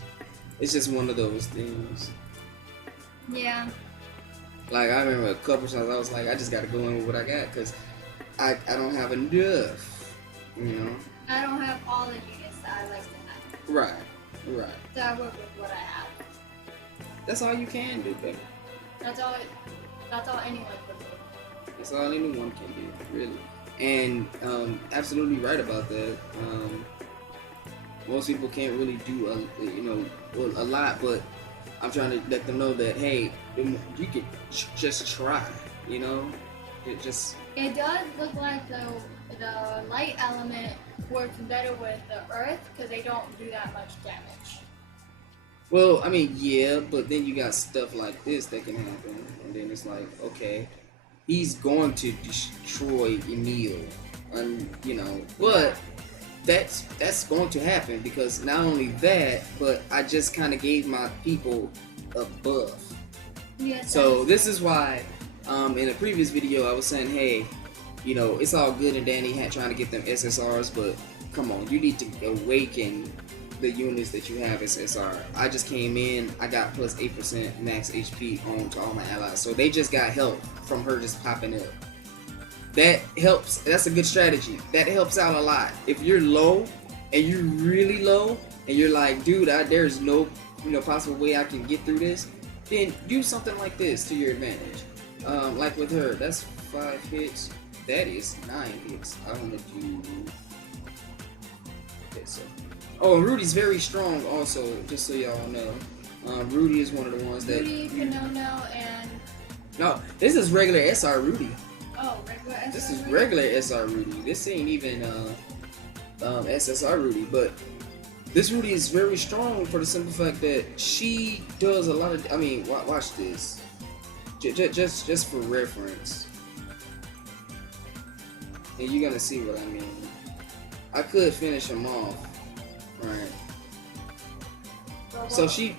one of those things. Yeah. Like I remember a couple times I was like, I just gotta go in with what I got because I don't have enough. You know. I don't have all the units that I like to have. Right. Right. So I work with what I have. That's all you can do, baby. That's all anyone can do. That's all anyone can do, really. And absolutely right about that. Most people can't really do a lot, but I'm trying to let them know that hey, you can just try. You know, it does look like the light element works better with the earth because they don't do that much damage. Well, I mean, yeah, but then you got stuff like this that can happen, and then it's like, okay, he's going to destroy Emil, and you know, but that's going to happen because not only that, but I just kind of gave my people a buff. Yes. So this is why, in a previous video, I was saying, hey, you know, it's all good and dandy trying to get them SSRs, but come on, you need to awaken the units that you have as SSR. I just came in, I got plus 8% max HP on to all my allies, so they just got help from her just popping up. That helps. That's a good strategy. That helps out a lot. If you're low and you're really low and you're like, dude, there's no possible way I can get through this, then do something like this to your advantage. Like with her, that's 5 hits. That is 9 hits. I want to do. Okay, so. Oh, and Rudy's very strong also, just so y'all know. Rudy is one of the ones that. Rudy, Kanono, and. No, this is regular SR Rudy. Oh, regular SR. This is regular SR Rudy. This ain't even SSR Rudy, but this Rudy is very strong for the simple fact that she does a lot of. I mean, watch this. Just for reference. And you're gonna see what I mean. I could finish him off, right?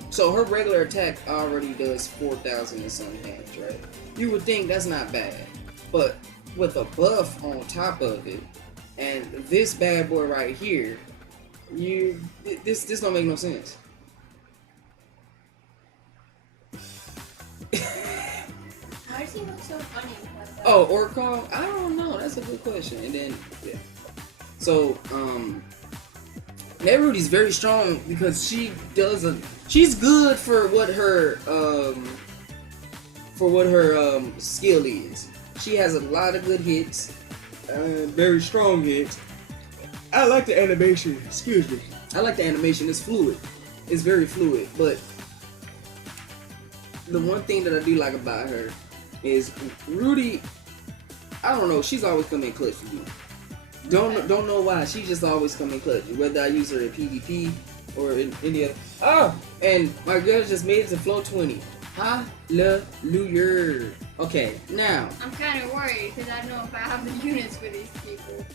So her regular attack already does 4,000 and some damage, right? You would think that's not bad, but with a buff on top of it, and this bad boy right here, this don't make no sense. Why does he look so funny? Oh, Orkong? I don't know. That's a good question. And then, yeah. So, Ned Rudy's very strong because she's good for what her skill is. She has a lot of good hits, very strong hits. I like the animation. Excuse me. I like the animation. It's fluid. It's very fluid. But the one thing that I do like about her is Rudy. I don't know. She's always coming in clutch for you. Don't know why. She just always come in clutch. Whether I use her in PvP or in any other. Oh, and my girl just made it to floor 20. Hallelujah. Okay, now. I'm kind of worried because I don't know if I have the units for these people.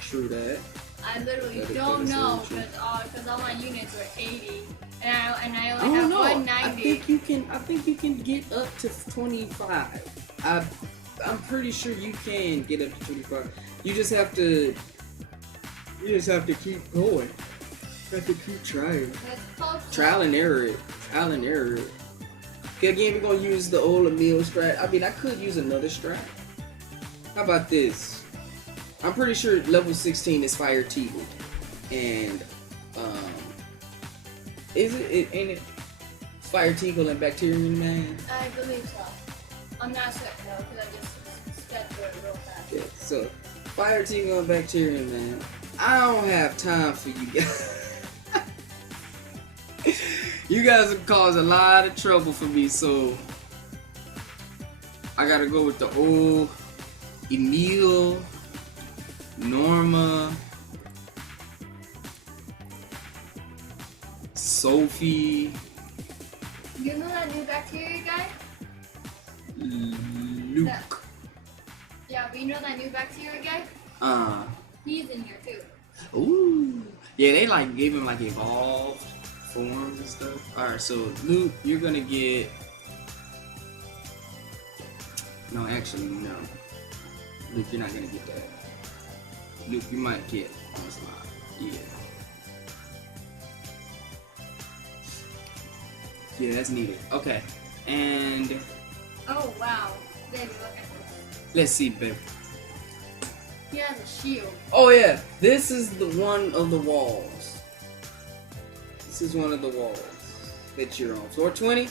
True that. I literally don't know because all my units are 80 and I only have 190. I think you can get up to 25. I'm pretty sure you can get up to 25. You just have to keep going. You have to keep trying. Trial and error it. Trial and error it. Again, we're gonna use the old Emil strat. I mean, I could use another strat. How about this? I'm pretty sure level 16 is Fire Teagle. And ain't it Fire Teagle and Bacterium Man? I believe so. I'm not certain though, because I just stepped through it real fast. Yeah, so Fire Teagle and Bacterium Man. I don't have time for you guys. You guys have caused a lot of trouble for me, so I gotta go with the old Emil, Norma, Sophie. You know that new bacteria guy? Luke. Yeah, but you know that new bacteria guy? He's in here too. Ooh. Yeah, they like gave him like evolved forms and stuff. Alright, so Luke, you're gonna get. No, actually, no. Luke, you're not gonna get that. Luke, you might get onslaught. Yeah. Yeah, that's needed. Okay. And oh wow. Baby, look at this. let's see, babe. He has a shield. Oh yeah, this is the one of the walls. This is one of the walls that you're on. Floor 20?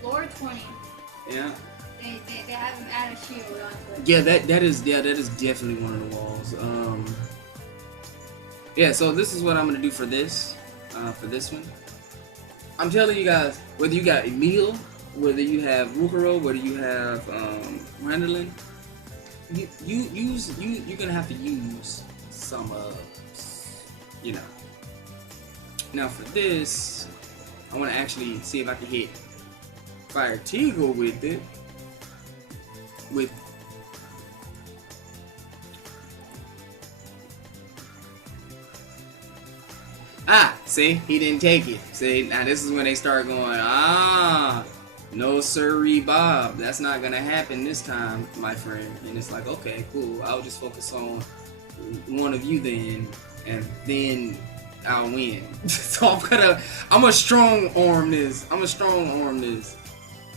Floor 20. Yeah. They have him add a shield onto it. Yeah, that is definitely one of the walls. Yeah, so this is what I'm gonna do for this one. I'm telling you guys, whether you got Emil, whether you have Rukaro, whether you have Randolin, you're gonna have to use some you know. Now for this, I want to actually see if I can hit Fire Teagle with it. See, he didn't take it. See, now this is when they start going, no sirree, Bob. That's not gonna happen this time, my friend. And it's like, okay, cool. I'll just focus on one of you then, and then I'll win. So I'm gonna strong arm this.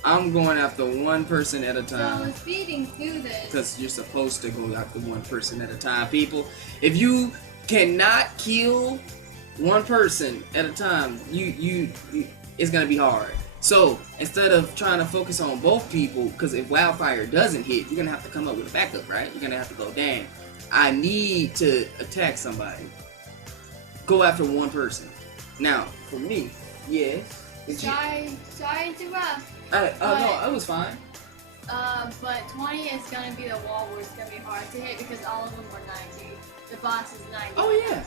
I'm going after one person at a time. So speeding through this. Because you're supposed to go after one person at a time, people. If you cannot kill one person at a time, you it's gonna be hard. So instead of trying to focus on both people, because if wildfire doesn't hit, you're gonna have to come up with a backup, right? You're gonna have to go, dang, I need to attack somebody. Go after one person. Now, for me, yes. Sorry to interrupt. No, it was fine. But 20 is gonna be the wall where it's gonna be hard to hit because all of them are 90. The boss is 90. Oh yeah.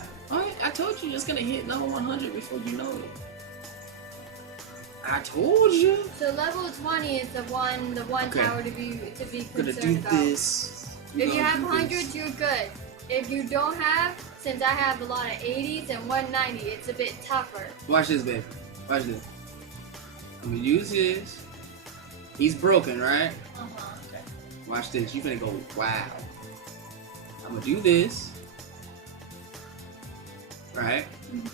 I told you it's gonna hit level 100 before you know it. I told you. So level 20 is the one okay. tower to be concerned gonna do about. This. If you have 100s, you're good. If you don't have, since I have a lot of 80s and 190, it's a bit tougher. Watch this, baby. Watch this. I'm gonna use his. He's broken, right? Okay. Watch this. You're gonna go, wow. I'm gonna do this. Right? Mm-hmm.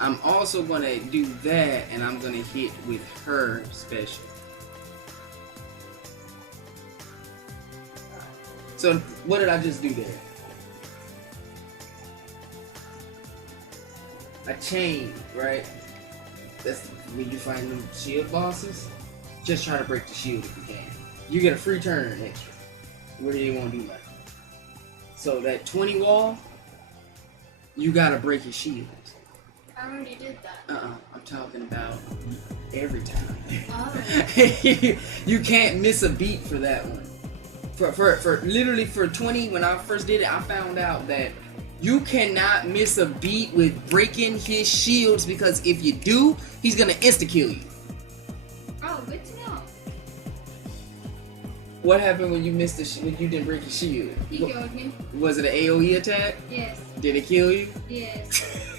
I'm also gonna do that, and I'm gonna hit with her special. So, what did I just do there? A chain, right? That's when you find them shield bosses. Just try to break the shield if you can. You get a free turn extra. Where you won't do nothing. So that 20 wall, you gotta break his shield. I already did that. I'm talking about every time. Oh. You can't miss a beat for that one. for literally for 20, when I first did it, I found out that you cannot miss a beat with breaking his shields, because if you do, he's gonna insta kill you. Oh, good to know. What happened when you missed when you didn't break your shield? He killed me. Was it an AOE attack? Yes. Did it kill you? Yes.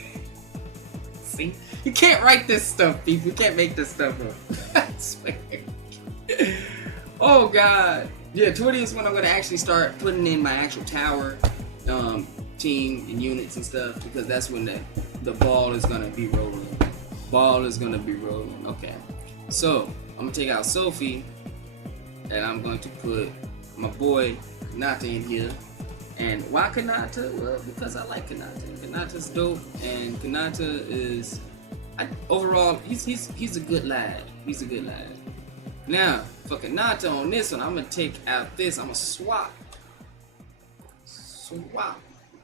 See, you can't write this stuff, people. You can't make this stuff up. I swear. Oh God. Yeah, 20 is when I'm gonna actually start putting in my actual tower, team and units and stuff, because that's when the ball is gonna be rolling. Ball is gonna be rolling. Okay. So I'm gonna take out Sophie, and I'm going to put my boy Kanata in here. And why Kanata? Well, because I like Kanata. Kanata's dope, and Kanata is overall he's a good lad. He's a good lad. Now for Kanata on this one, I'm gonna take out this. I'm gonna swap,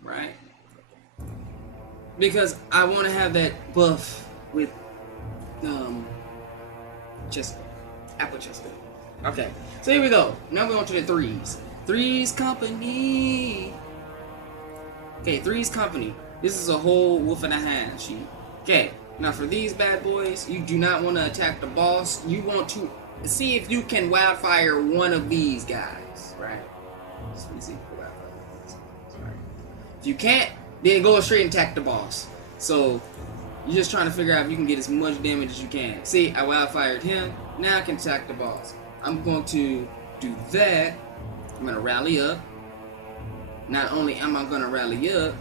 right? Because I want to have that buff with Chester, Apple Chester. Okay, so here we go. Now we're on to the threes. Threes Company. Okay, Threes Company. This is a whole wolf and a hand sheet. Okay, now for these bad boys, you do not want to attack the boss. You want to see if you can wildfire one of these guys, right? Just let me see if you can wildfire these guys, right? If you can't, then go straight and attack the boss. So you're just trying to figure out if you can get as much damage as you can. See, I wildfired him. Now I can attack the boss. I'm going to do that. I'm going to rally up. Not only am I going to rally up,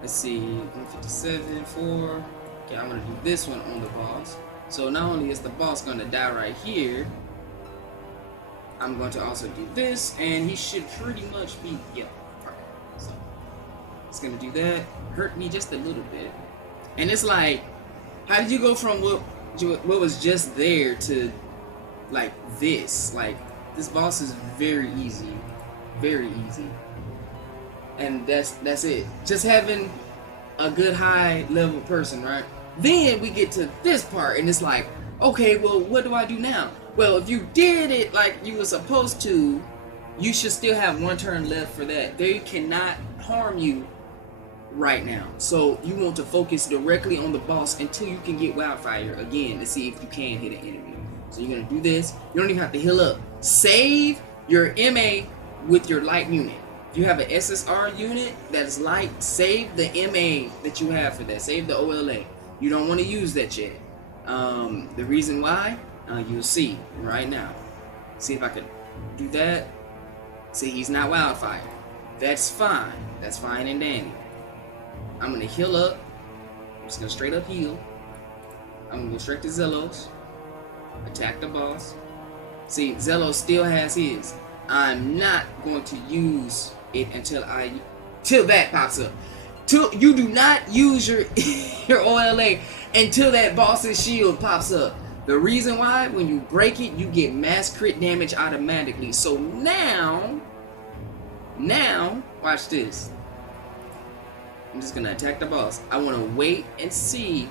let's see, 157, 4. Okay, I'm going to do this one on the boss. So not only is the boss going to die right here, I'm going to also do this, and he should pretty much be, yeah, right. So it's going to do that. Hurt me just a little bit. And it's like, how did you go from what was just there to like this? Like, this boss is very easy. Very easy. And that's it. Just having a good high level person, right? Then we get to this part, and it's like, okay, well, what do I do now? Well, if you did it like you were supposed to, you should still have one turn left for that. They cannot harm you right now. So you want to focus directly on the boss until you can get wildfire again to see if you can hit an enemy. So you're gonna do this. You don't even have to heal up. Save your MA with your light unit. If you have an SSR unit that is light, save the MA that you have for that. Save the OLA. You don't want to use that yet. The reason why, you'll see right now. See if I could do that. See, he's not wildfire. That's fine. That's fine and dandy. I'm gonna heal up. I'm just gonna straight up heal. I'm gonna go straight to Zelos. Attack the boss. See, Zelos still has his. I'm not going to use it until that pops up. You do not use your your OLA until that boss's shield pops up. The reason why, when you break it, you get mass crit damage automatically. So now, watch this. I'm just gonna attack the boss. I want to wait and see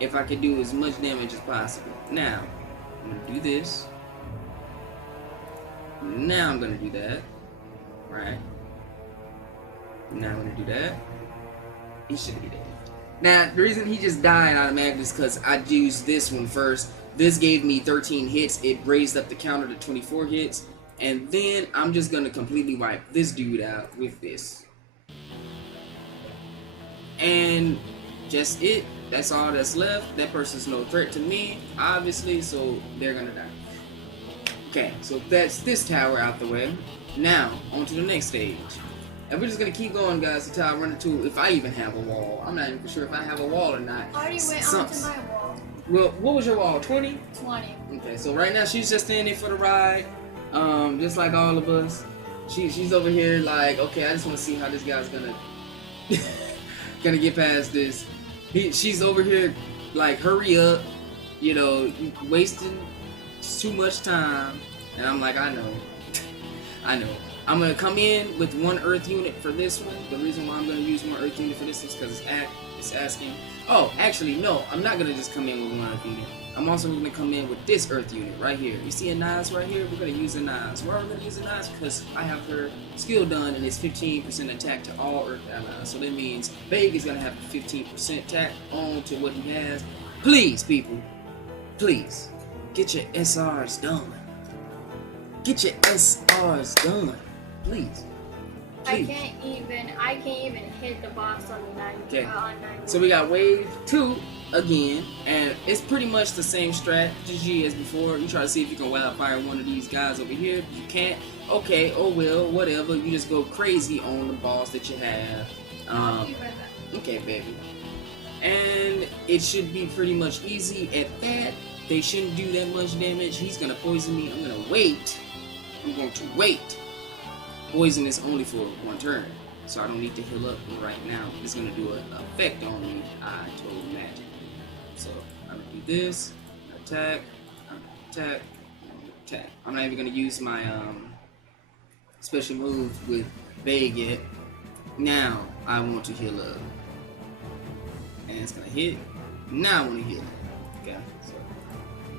if I can do as much damage as possible. Now, I'm gonna do this. Now I'm gonna do that. Right. Now I'm gonna do that. He should be dead. Now, the reason he just died automatically is because I used this one first. This gave me 13 hits. It raised up the counter to 24 hits. And then I'm just gonna completely wipe this dude out with this. And just it. That's all that's left. That person's no threat to me, obviously, so they're gonna die. Okay, so that's this tower out the way. Now, on to the next stage. And we're just gonna keep going, guys, until I run into, if I even have a wall. I'm not even sure if I have a wall or not. I already went onto my wall. Well, what was your wall, 20? 20. Okay, so right now she's just standing for the ride, just like all of us. She's over here like, okay, I just want to see how this guy's gonna gonna get past this. She's over here like, hurry up, you know, you wasting too much time. And I'm like, I know. I know. I'm going to come in with one earth unit for this one. The reason why I'm going to use one earth unit for this is because it's It's asking. Oh, actually, no. I'm not gonna just come in with one earth unit. I'm also gonna come in with this earth unit right here. You see a Nas right here? We're gonna use a Nas. Why are we gonna use a Nas? Because I have her skill done and it's 15% attack to all earth allies. So that means Vague is gonna have a 15% attack on to what he has. Please, people, please get your SRs done. Get your SRs done, please. I can't even hit the boss on the 90. Okay. On 90. So we got wave 2 again, and it's pretty much the same strategy as before. You try to see if you can wildfire one of these guys over here. If you can't, okay, oh well, whatever. You just go crazy on the boss that you have. Okay, baby. And it should be pretty much easy at that. They shouldn't do that much damage. He's gonna poison me. I'm gonna wait. I'm going to wait. Poison is only for one turn, so I don't need to heal up right now. It's gonna do an effect on me. I told magic. So I'm gonna do this. Attack. Attack. Attack. I'm not even gonna use my special move with Vague yet. Now I want to heal up, and it's gonna hit. Now I want to heal up. Okay. So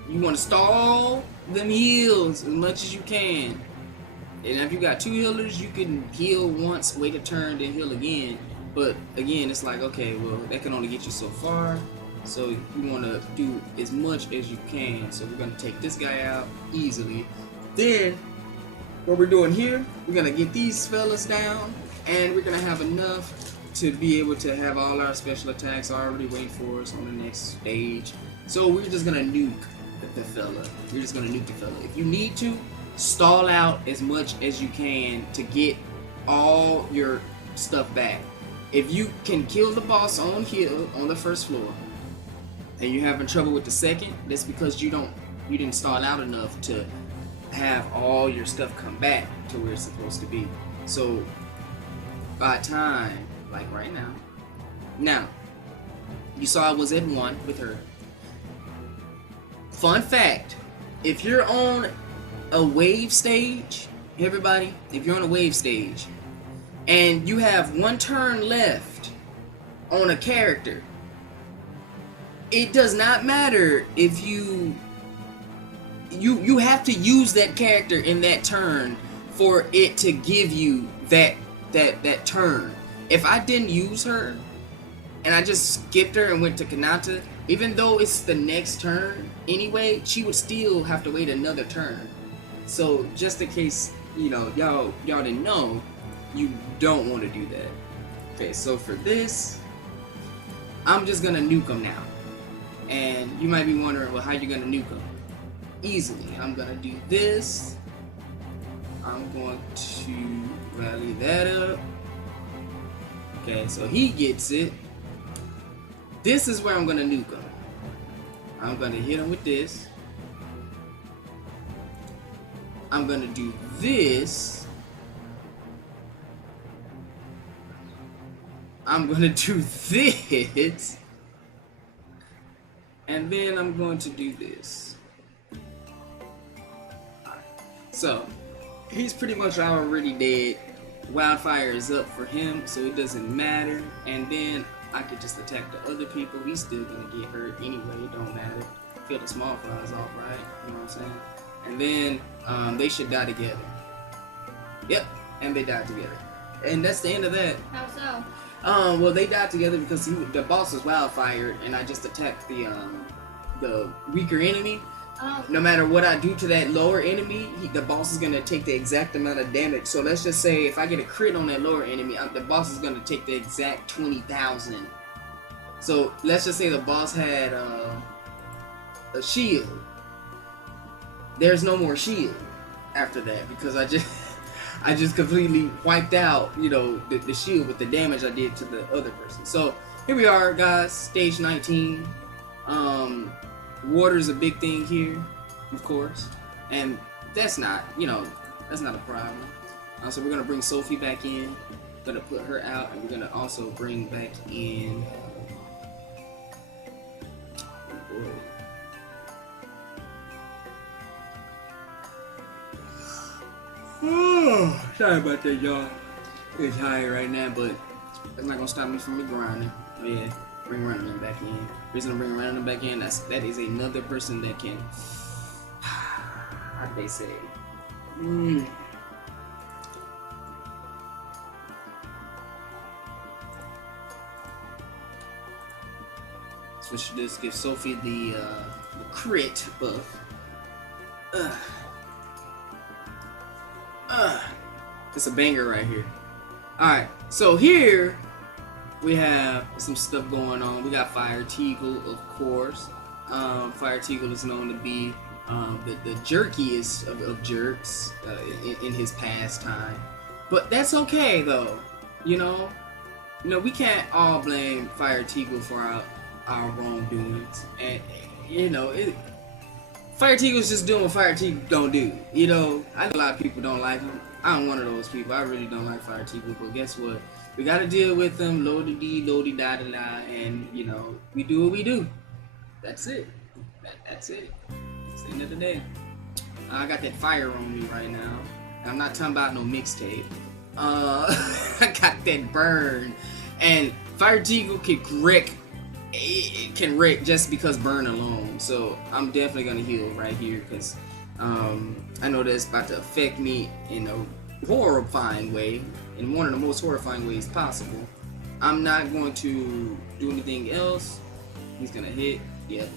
you want to stall them heals as much as you can. And if you got 2 healers, you can heal once, wait a turn, then heal again. But again, it's like, okay, well, that can only get you so far. So you want to do as much as you can. So we're going to take this guy out easily. Then, what we're doing here, we're going to get these fellas down. And we're going to have enough to be able to have all our special attacks already waiting for us on the next stage. So we're just going to nuke the fella. We're just going to nuke the fella. If you need to, stall out as much as you can to get all your stuff back. If you can kill the boss on here on the first floor and you're having trouble with the second, that's because you didn't stall out enough to have all your stuff come back to where it's supposed to be. So by time, like right now, you saw I was at 1 with her. Fun fact, if you're on a wave stage, everybody, if you're on a wave stage and you have 1 turn left on a character, it does not matter if you have to use that character in that turn for it to give you that turn. If I didn't use her and I just skipped her and went to Kanata, even though it's the next turn anyway, she would still have to wait another turn. So just in case, y'all didn't know, you don't want to do that. Okay, so for this, I'm just gonna nuke them now. And you might be wondering, well, how you gonna nuke them? Easily, I'm gonna do this. I'm going to rally that up. Okay, so he gets it. This is where I'm gonna nuke him. I'm gonna hit him with this. I'm gonna do this. I'm gonna do this. And then I'm going to do this. So, he's pretty much already dead. Wildfire is up for him, so it doesn't matter. And then I could just attack the other people. He's still gonna get hurt anyway, it don't matter. Kill the small flies off, right? You know what I'm saying? And then they should die together. Yep, and they died together. And that's the end of that. How so? Well, they died together because the boss was wildfired, and I just attacked the weaker enemy. No matter what I do to that lower enemy, the boss is gonna take the exact amount of damage. So let's just say if I get a crit on that lower enemy, the boss is gonna take the exact 20,000. So let's just say the boss had a shield. There's no more shield after that because I just completely wiped out, the shield with the damage I did to the other person. So here we are, guys, stage 19. Water's a big thing here, of course, and that's not a problem. So we're gonna bring Sophie back in, gonna put her out, and we're gonna also bring back in. Sorry about that, y'all. It's high right now, but that's not gonna stop me from me grinding. Oh yeah, Bring Random back in. Reason to bring Random back in, that is another person that can, how do they say? Switch this, give Sophie the crit buff. It's a banger right here. Alright, so here we have some stuff going on. We got Fire Teagle, of course. Fire Teagle is known to be the jerkiest of jerks in his pastime. But that's okay though. You know, we can't all blame Fire Teagle for our wrongdoings. And Fire Teagle's just doing what Fire Teagle don't do. I know a lot of people don't like him. I'm one of those people. I really don't like Fire Teagle, but guess what? We gotta deal with them, lodi-dee, lodi-da-da-da, and, we do what we do. That's it. That's it. It's the end of the day. I got that fire on me right now. I'm not talking about no mixtape. I got that burn. And Fire Teagle can wreck just because burn alone. So I'm definitely gonna heal right here, because I know that's about to affect me in a horrifying way, in one of the most horrifying ways possible. I'm not going to do anything else. He's gonna hit,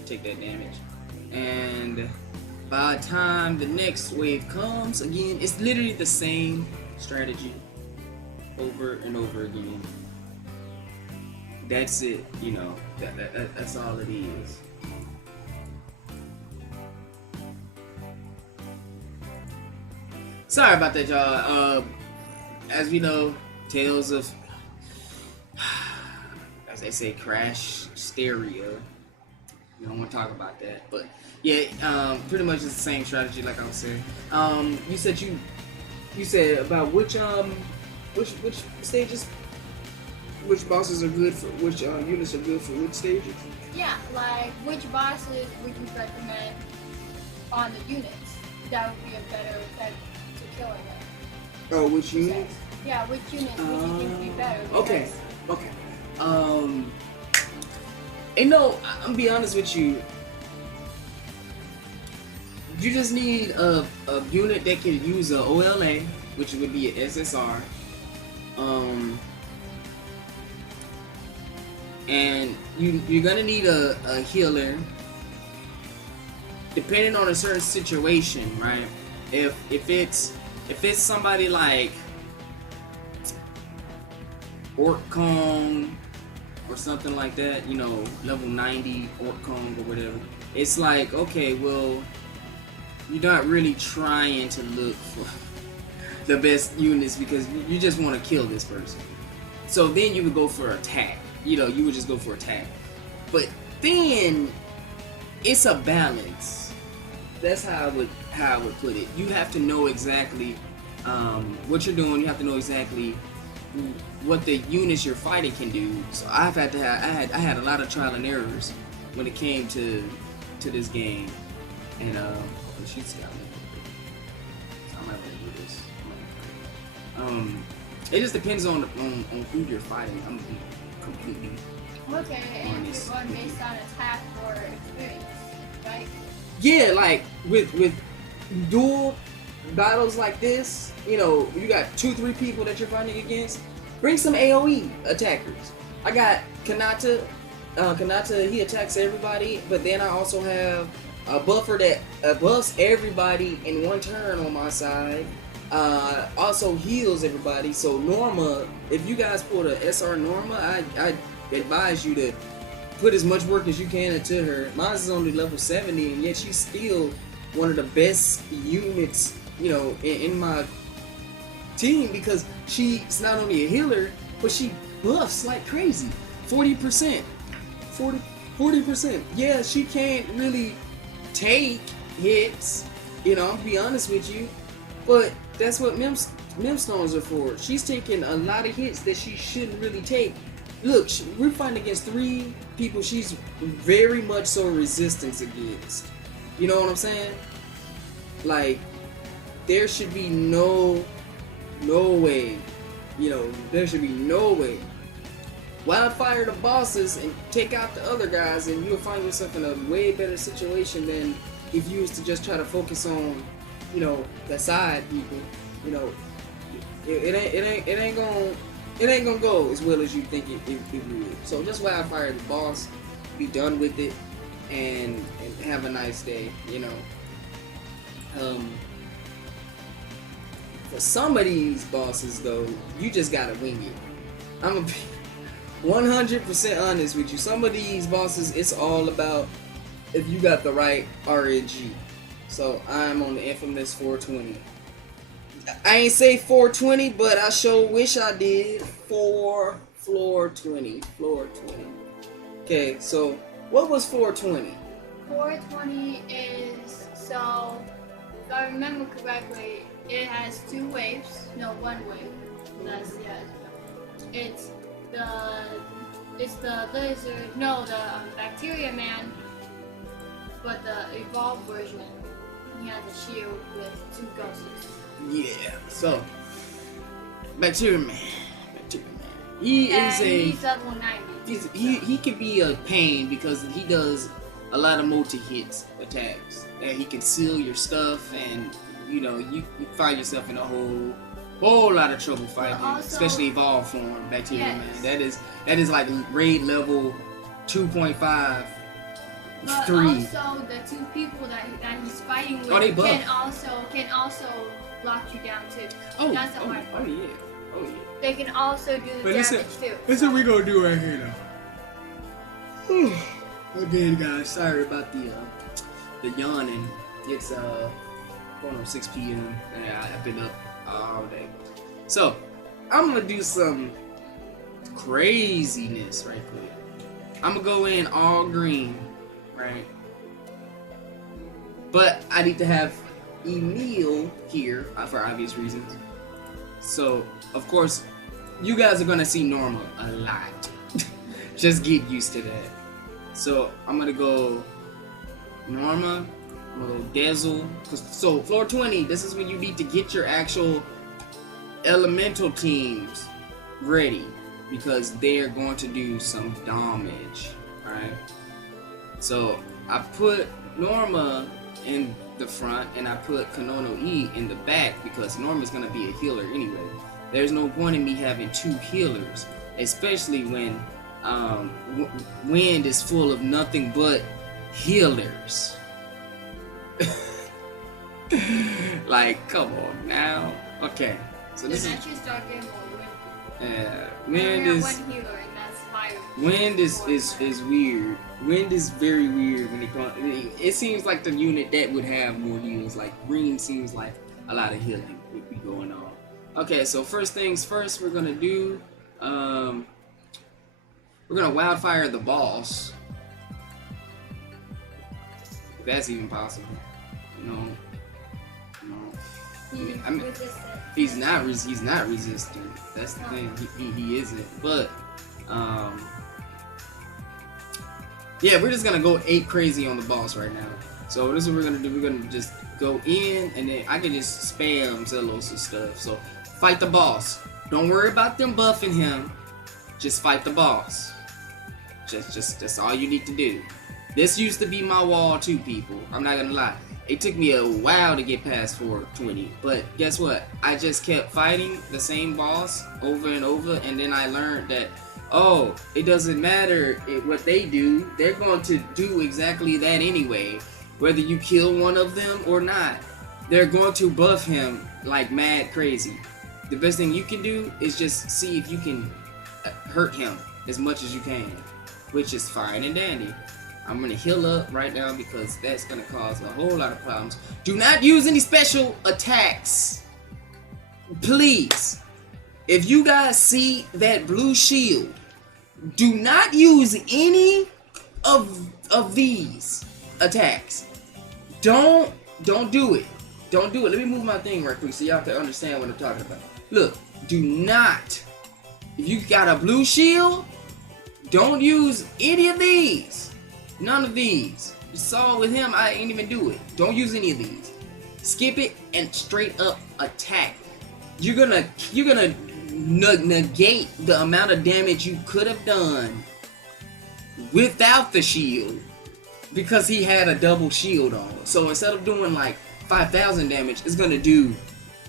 take that damage. And by the time the next wave comes, again, it's literally the same strategy over and over again. That's it, that's all it is. Sorry about that, y'all. As we know, tales of, as they say, Crestoria. We don't want to talk about that, but yeah, pretty much it's the same strategy, like I was saying. You said about which stages, which bosses are good for which units are good for which stages. Yeah, like which bosses would you recommend on the units? That would be a better to killing them. Oh, which units? Yeah, which units would you think would be better? Okay. And no, I'm gonna be honest with you. You just need a unit that can use a OLA, which would be an SSR. And you're gonna need a healer, depending on a certain situation, right? If it's somebody like Orc Kong or something like that, level 90 Orc Kong or whatever, it's like, okay, well, you're not really trying to look for the best units because you just want to kill this person. So then you would go for attack. You would just go for attack. But then it's a balance. That's how I would put it. You have to know exactly what you're doing. You have to know exactly what the units you're fighting can do. So I had a lot of trial and errors when it came to this game. And she's got me. So I'm not gonna do this. It just depends on who you're fighting. I'm completely okay, and you're going based on attack or experience, right? Yeah, like with dual battles like this, you got 2-3 people that you're fighting against. Bring some AoE attackers. I got Kanata. Kanata, he attacks everybody, but then I also have a buffer that buffs everybody in one turn on my side. Also heals everybody. So Norma, if you guys pull the SR Norma, I advise you to put as much work as you can into her. Mine is only level 70, and yet she's still one of the best units, in my team, because she's not only a healer, but she buffs like crazy. 40%. 40%. Yeah, she can't really take hits, I'm gonna be honest with you, but that's what gleamstones are for. She's taking a lot of hits that she shouldn't really take. Look, we're fighting against 3 people she's very much so resistance against. You know what I'm saying? Like, there should be no way, there should be no way wildfire the bosses and take out the other guys, and you'll find yourself in a way better situation than if you was to just try to focus on, you know, the side people. You know, it ain't gonna go as well as you think it would. So just wildfire the boss, be done with it, and have a nice day. You know. For some of these bosses though, you just gotta wing it. I'm gonna be 100% honest with you. Some of these bosses, it's all about if you got the right RNG. So I'm on the infamous 420. I ain't say 420, but I sure wish I did. Floor 20. Okay, so what was 420? 420 is, so if I remember correctly, it has 2 waves. No, 1 wave. That's, yeah. It's the lizard, no, the bacteria man, but the evolved version. He has a shield with 2 ghosts. Yeah, so Bacteria Man. He is he's level 90. He can be a pain because he does a lot of multi-hits attacks. And he can seal your stuff, and you know, you find yourself in a whole lot of trouble fighting, also, especially evolved form Bacteria Man. That is like raid level 2.5. But 3. Also, the 2 people that he's fighting with can also lock you down too. Oh, that's the hard part. Oh yeah. They can also do the damage too. That's what we're gonna do right here now. Again, guys, sorry about the yawning. It's going on 6 p.m. and I've been up all day. So I'm gonna do some craziness right quick. I'm gonna go in all green, right? But I need to have Emil here for obvious reasons. So of course you guys are gonna see Norma a lot. Just get used to that. So I'm gonna go Norma, I'm gonna go Dazzle. So floor 20, this is when you need to get your actual elemental teams ready, because they're going to do some damage. Alright. So I put Norma in the front and I put Konono E in the back because Norma's gonna be a healer anyway. There's no point in me having 2 healers, especially when Wind is full of nothing but healers. Like, come on now. Okay, so this is. Start getting more Wind is. One healer, and that's fire. Wind is weird. Wind is very weird when it comes. It seems like the unit that would have more heals. Like green seems like a lot of healing would be going on. Okay, so first things first, we're gonna do. We're gonna wildfire the boss. If that's even possible. No. I mean, he's not resistant. That's the thing. He isn't. But yeah, we're just gonna go ape crazy on the boss right now. So this is what we're gonna do. We're gonna just go in, and then I can just spam Zelos and stuff. So fight the boss. Don't worry about them buffing him. Just fight the boss. Just that's all you need to do. This used to be my wall too, people. I'm not gonna lie. It took me a while to get past 420, but guess what? I just kept fighting the same boss over and over, and then I learned that, oh, it doesn't matter what they do. They're going to do exactly that anyway, whether you kill one of them or not. They're going to buff him like mad crazy. The best thing you can do is just see if you can hurt him as much as you can, which is fine and dandy. I'm gonna heal up right now because that's gonna cause a whole lot of problems. Do not use any special attacks, please. If you guys see that blue shield, do not use any of these attacks. Don't do it. Don't do it. Let me move my thing right quick so y'all can understand what I'm talking about. Look, do not. If you got a blue shield, don't use any of these. None of these. You saw with him, I ain't even do it. Don't use any of these. Skip it and straight up attack. You're gonna negate the amount of damage you could have done without the shield, because he had a double shield on. So instead of doing like 5,000 damage, it's gonna do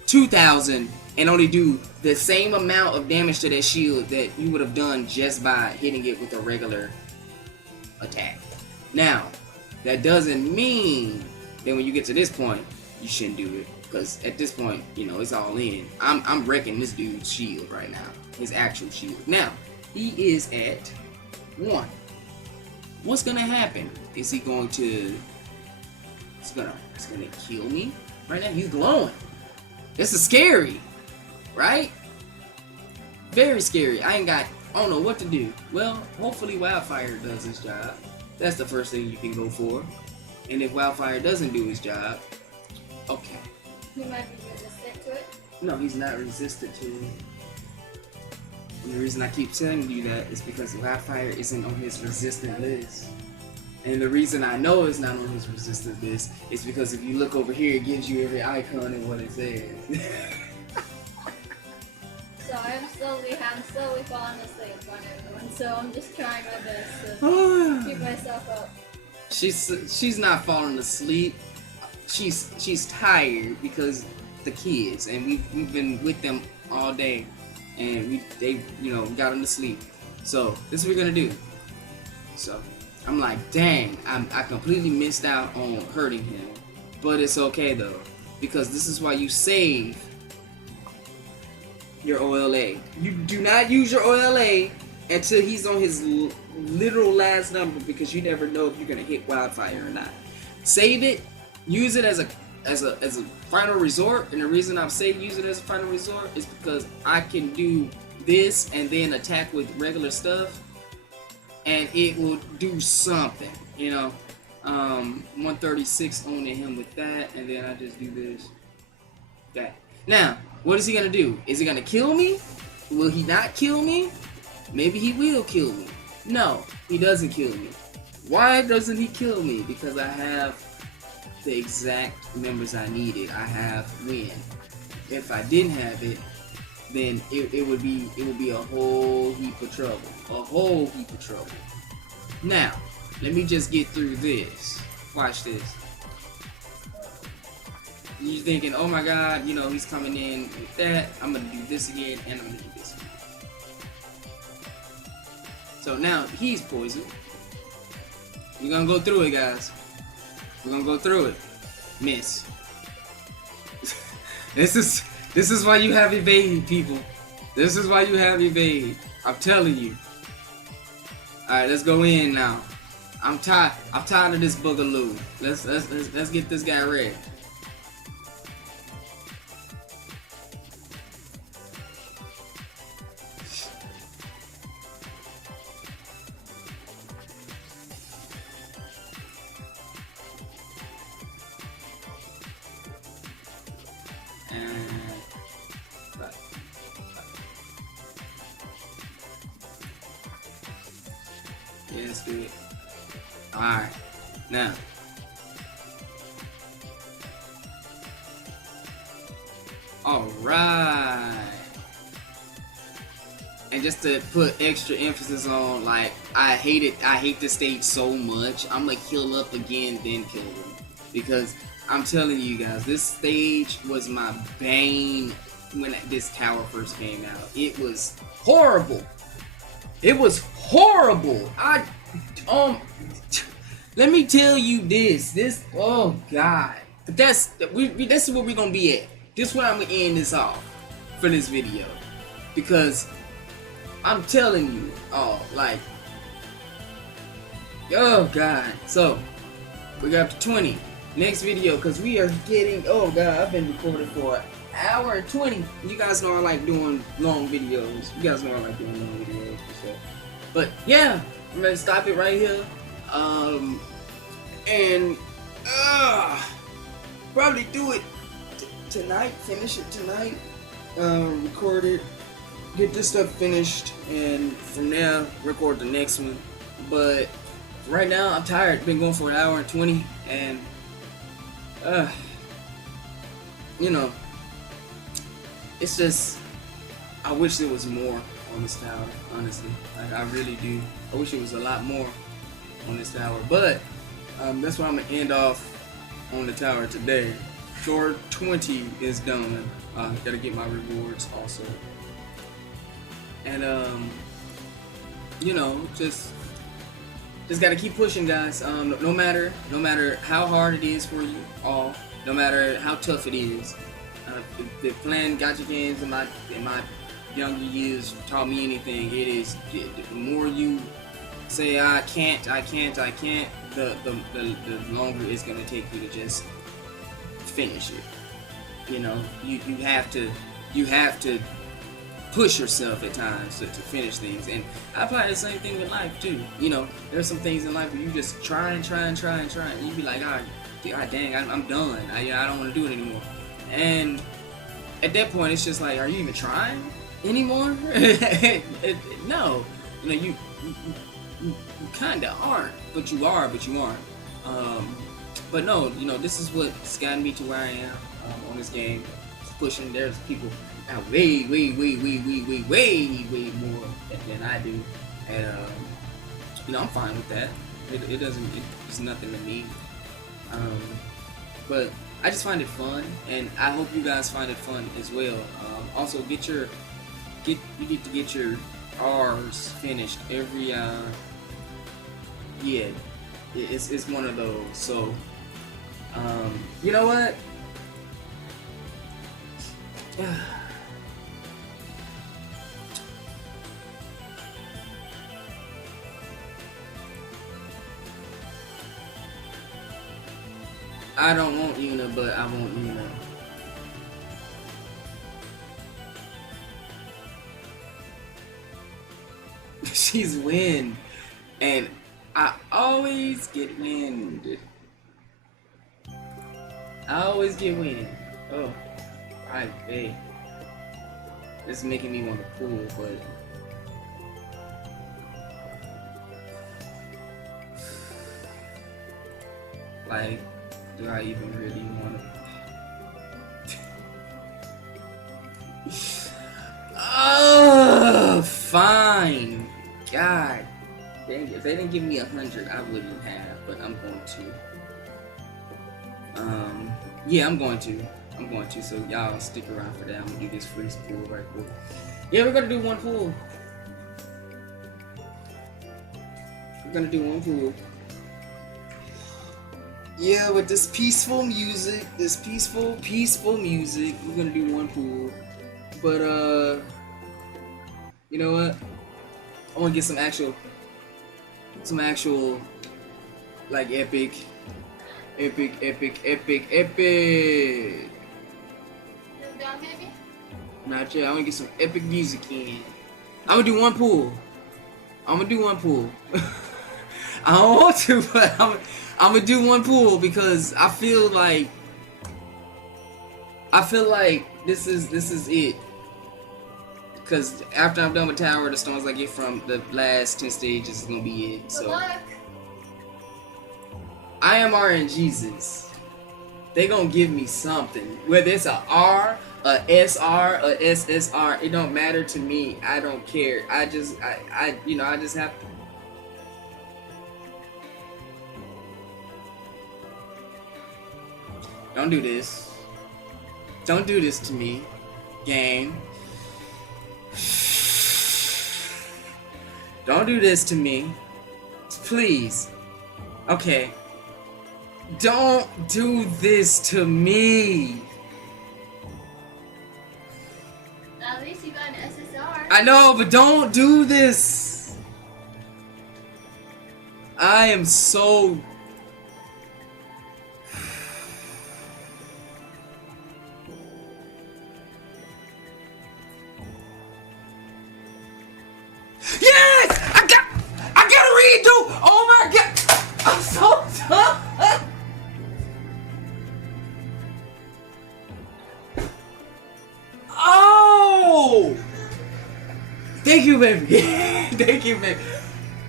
2,000 and only do the same amount of damage to that shield that you would have done just by hitting it with a regular attack. Now, that doesn't mean that when you get to this point, you shouldn't do it. Because at this point, you know, it's all in. I'm wrecking this dude's shield right now. His actual shield. Now, he is at 1. What's gonna happen? Is he going to... It's gonna kill me? Right now, he's glowing. This is scary. Right? Very scary. I don't know what to do. Well, hopefully Wildfire does his job. That's the first thing you can go for. And if Wildfire doesn't do his job, okay. He might be resistant to it. No, he's not resistant to it. And the reason I keep telling you that is because Wildfire isn't on his resistant list. And the reason I know it's not on his resistant list is because if you look over here, it gives you every icon and what it says. So I'm slowly falling asleep on everyone. So I'm just trying my best to keep myself up. She's not falling asleep. She's tired because the kids, and we've been with them all day, and they got them to sleep. So this is what we're gonna do. So I'm like, dang, I completely missed out on hurting him, but it's okay though, because this is why you save your OLA. You do not use your OLA until he's on his literal last number, because you never know if you're gonna hit Wildfire or not. Save it, use it as a final resort, and the reason I'm saying use it as a final resort is because I can do this and then attack with regular stuff, and it will do something, 136 owning him with that, and then I just do this, that. Now, what is he gonna do? Is he gonna kill me? Will he not kill me? Maybe he will kill me. No, he doesn't kill me. Why doesn't he kill me? Because I have the exact members I needed. I have Wind. If I didn't have it, then it would be a whole heap of trouble. A whole heap of trouble. Now, let me just get through this. Watch this. You're thinking, oh my god, he's coming in with that. I'm gonna do this again, and I'm gonna do this again. So now he's poisoned. We're gonna go through it, guys. We're gonna go through it. Miss. This is why you have evade, people. This is why you have evade. I'm telling you. Alright, let's go in now. I'm tired of this boogaloo. Let's get this guy ready. Yeah, let's do it. Alright, now. Alright. And just to put extra emphasis on, like, I hate this stage so much. I'm gonna heal up again, then kill him. Because I'm telling you guys, this stage was my bane when this tower first came out. It was horrible. It was horrible. Let me tell you this. Oh God. But this is where we're gonna be at. This is where I'm gonna end this off for this video, because I'm telling you, oh God. So we got up to 20. Next video, because we are getting, oh God, I've been recording for an hour and 20. You guys know I like doing long videos. But yeah, I'm gonna stop it right here. And probably do it tonight. Finish it tonight. Record it. Get this stuff finished, and from there record the next one. But right now I'm tired. Been going for an hour and 20, and it's just I wish there was more on this tower, honestly. Like, I really do. I wish it was a lot more on this tower. But that's why I'm gonna end off on the tower today. Floor 20 is done. Gotta get my rewards also. And you know, just gotta keep pushing, guys. No matter how hard it is for you all, no matter how tough it is. If playing gacha games in my younger years taught me anything, it is the more you say I can't, the longer it's gonna take you to just finish it. You know, you have to push yourself at times to finish things, and I apply the same thing with life too. You know, there's some things in life where you just try and you be like, God dang, I'm done. I don't want to do it anymore. And at that point, it's just like, are you even trying anymore? No, you know, you kind of aren't, but you are, but you aren't. But no, you know, this is what's gotten me to where I am on this game. Pushing, there's people out way more than I do, and you know, I'm fine with that. It's nothing to me. But I just find it fun, and I hope you guys find it fun as well. Also, you get to get your R's finished every yeah, it's one of those. So you know what? I don't want Yuna, but I want Yuna. She's wind, and I always get wind. I always get wind. Oh, I bet. It's making me want to pull, but like, do I even really want to? Oh, fine. God dang it. If they didn't give me 100, I wouldn't have, but I'm going to. Yeah, I'm going to. So y'all stick around for that. I'm gonna do this freeze pool right quick. Yeah, we're gonna do one pool. Yeah, with this peaceful music, peaceful music, we're gonna do one pool. But you know what? I wanna get some actual like epic. You done, baby? Not yet. I wanna get some epic music in. I'm gonna do one pool. I don't want to, but I'm gonna do one pool because I feel like this is it. Because after I'm done with Tower, the stones I get from the last 10 stages is gonna be it. So Good luck. I am RNGesus. They gonna give me something. Whether it's a R, a SR, a SSR, it don't matter to me. I don't care. I just have to. Don't do this. Don't do this to me, game. Don't do this to me. Please. Okay. Don't do this to me. At least you got an SSR. I know, but don't do this. I am so... Yes! I got a redo! Oh my god! I'm so done! Oh! Thank you, baby. Thank you, baby.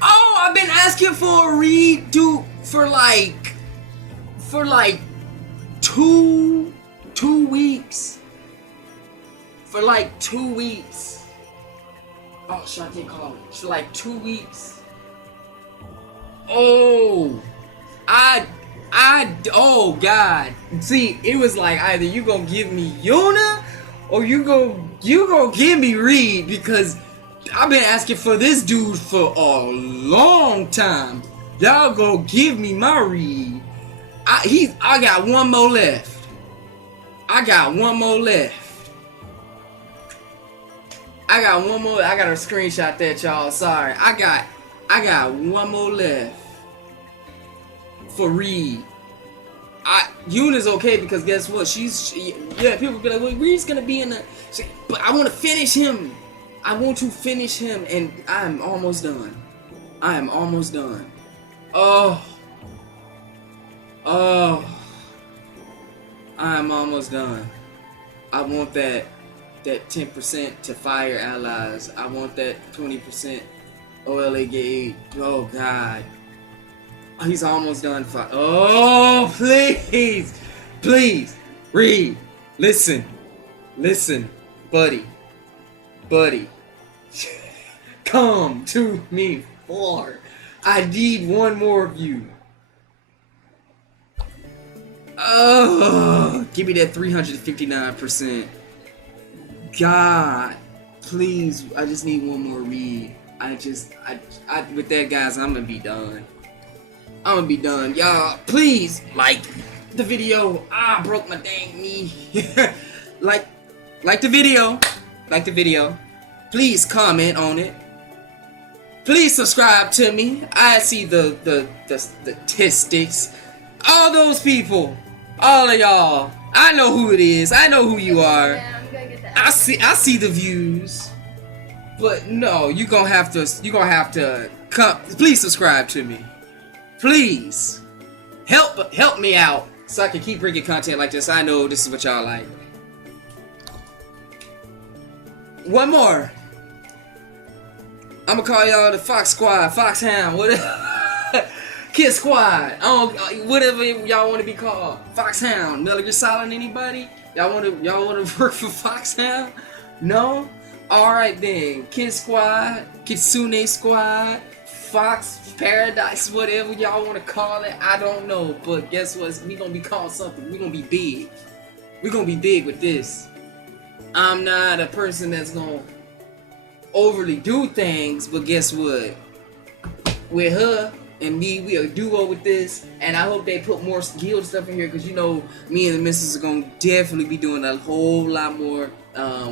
Oh, I've been asking for a redo for like two weeks. For like 2 weeks. Oh, Shantae called me. For like 2 weeks. Oh, oh God. See, it was like either you gonna give me Yuna, or you gonna give me Reed, because I've been asking for this dude for a long time. Y'all go give me my Reed. I got one more left. I got one more left. I got one more. I got a screenshot that, y'all. Sorry. I got one more left for Reed. Yuna's okay, because guess what? Yeah, people be like, well, Reed's gonna be in the. But I want to finish him. I want to finish him, and I'm almost done. I am almost done. Oh. I'm almost done. I want that 10% to fire allies. I want that 20% OLA gauge. Oh God. He's almost done. Oh, please. Please. Reed. Listen. Listen. Buddy. Come to me for. I need one more of you. Oh, give me that 359%. God, please, I just need one more read. With that, guys, I'm gonna be done. Y'all, please, like the video. I broke my dang knee. like the video. Please comment on it. Please subscribe to me. I see the statistics. All those people. All of y'all. I know who it is. I know who you are. Yeah, I'm gonna get that. I see the views. But no, you're gonna have to come. Please subscribe to me. Please. Help me out so I can keep bringing content like this. I know this is what y'all like. One more. I'm gonna call y'all the Fox Squad, Foxhound, whatever. Kid Squad, whatever y'all want to be called. Foxhound, Metal Gear Solid, anybody? Y'all wanna work for Foxhound? No? Alright then. Kid Squad, Kitsune Squad, Fox Paradise, whatever y'all wanna call it. I don't know. But guess what? We gonna be called something. We gonna be big. We gonna be big with this. I'm not a person that's gonna overly do things, but guess what? With her and me, we a duo with this, and I hope they put more guild stuff in here, because you know me and the missus are gonna definitely be doing a whole lot more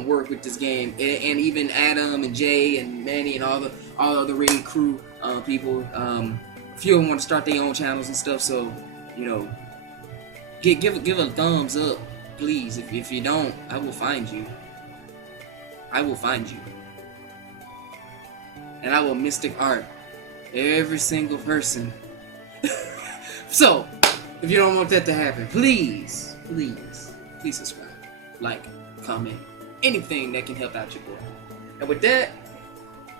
work with this game, and even Adam and Jay and Manny and all the raid crew people. A few of them want to start their own channels and stuff, so you know, give a thumbs up, please. If you don't, I will find you. And I will mystic art every single person. So, if you don't want that to happen, please subscribe, like, comment, anything that can help out your boy. And with that,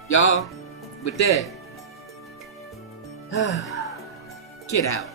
y'all, get out.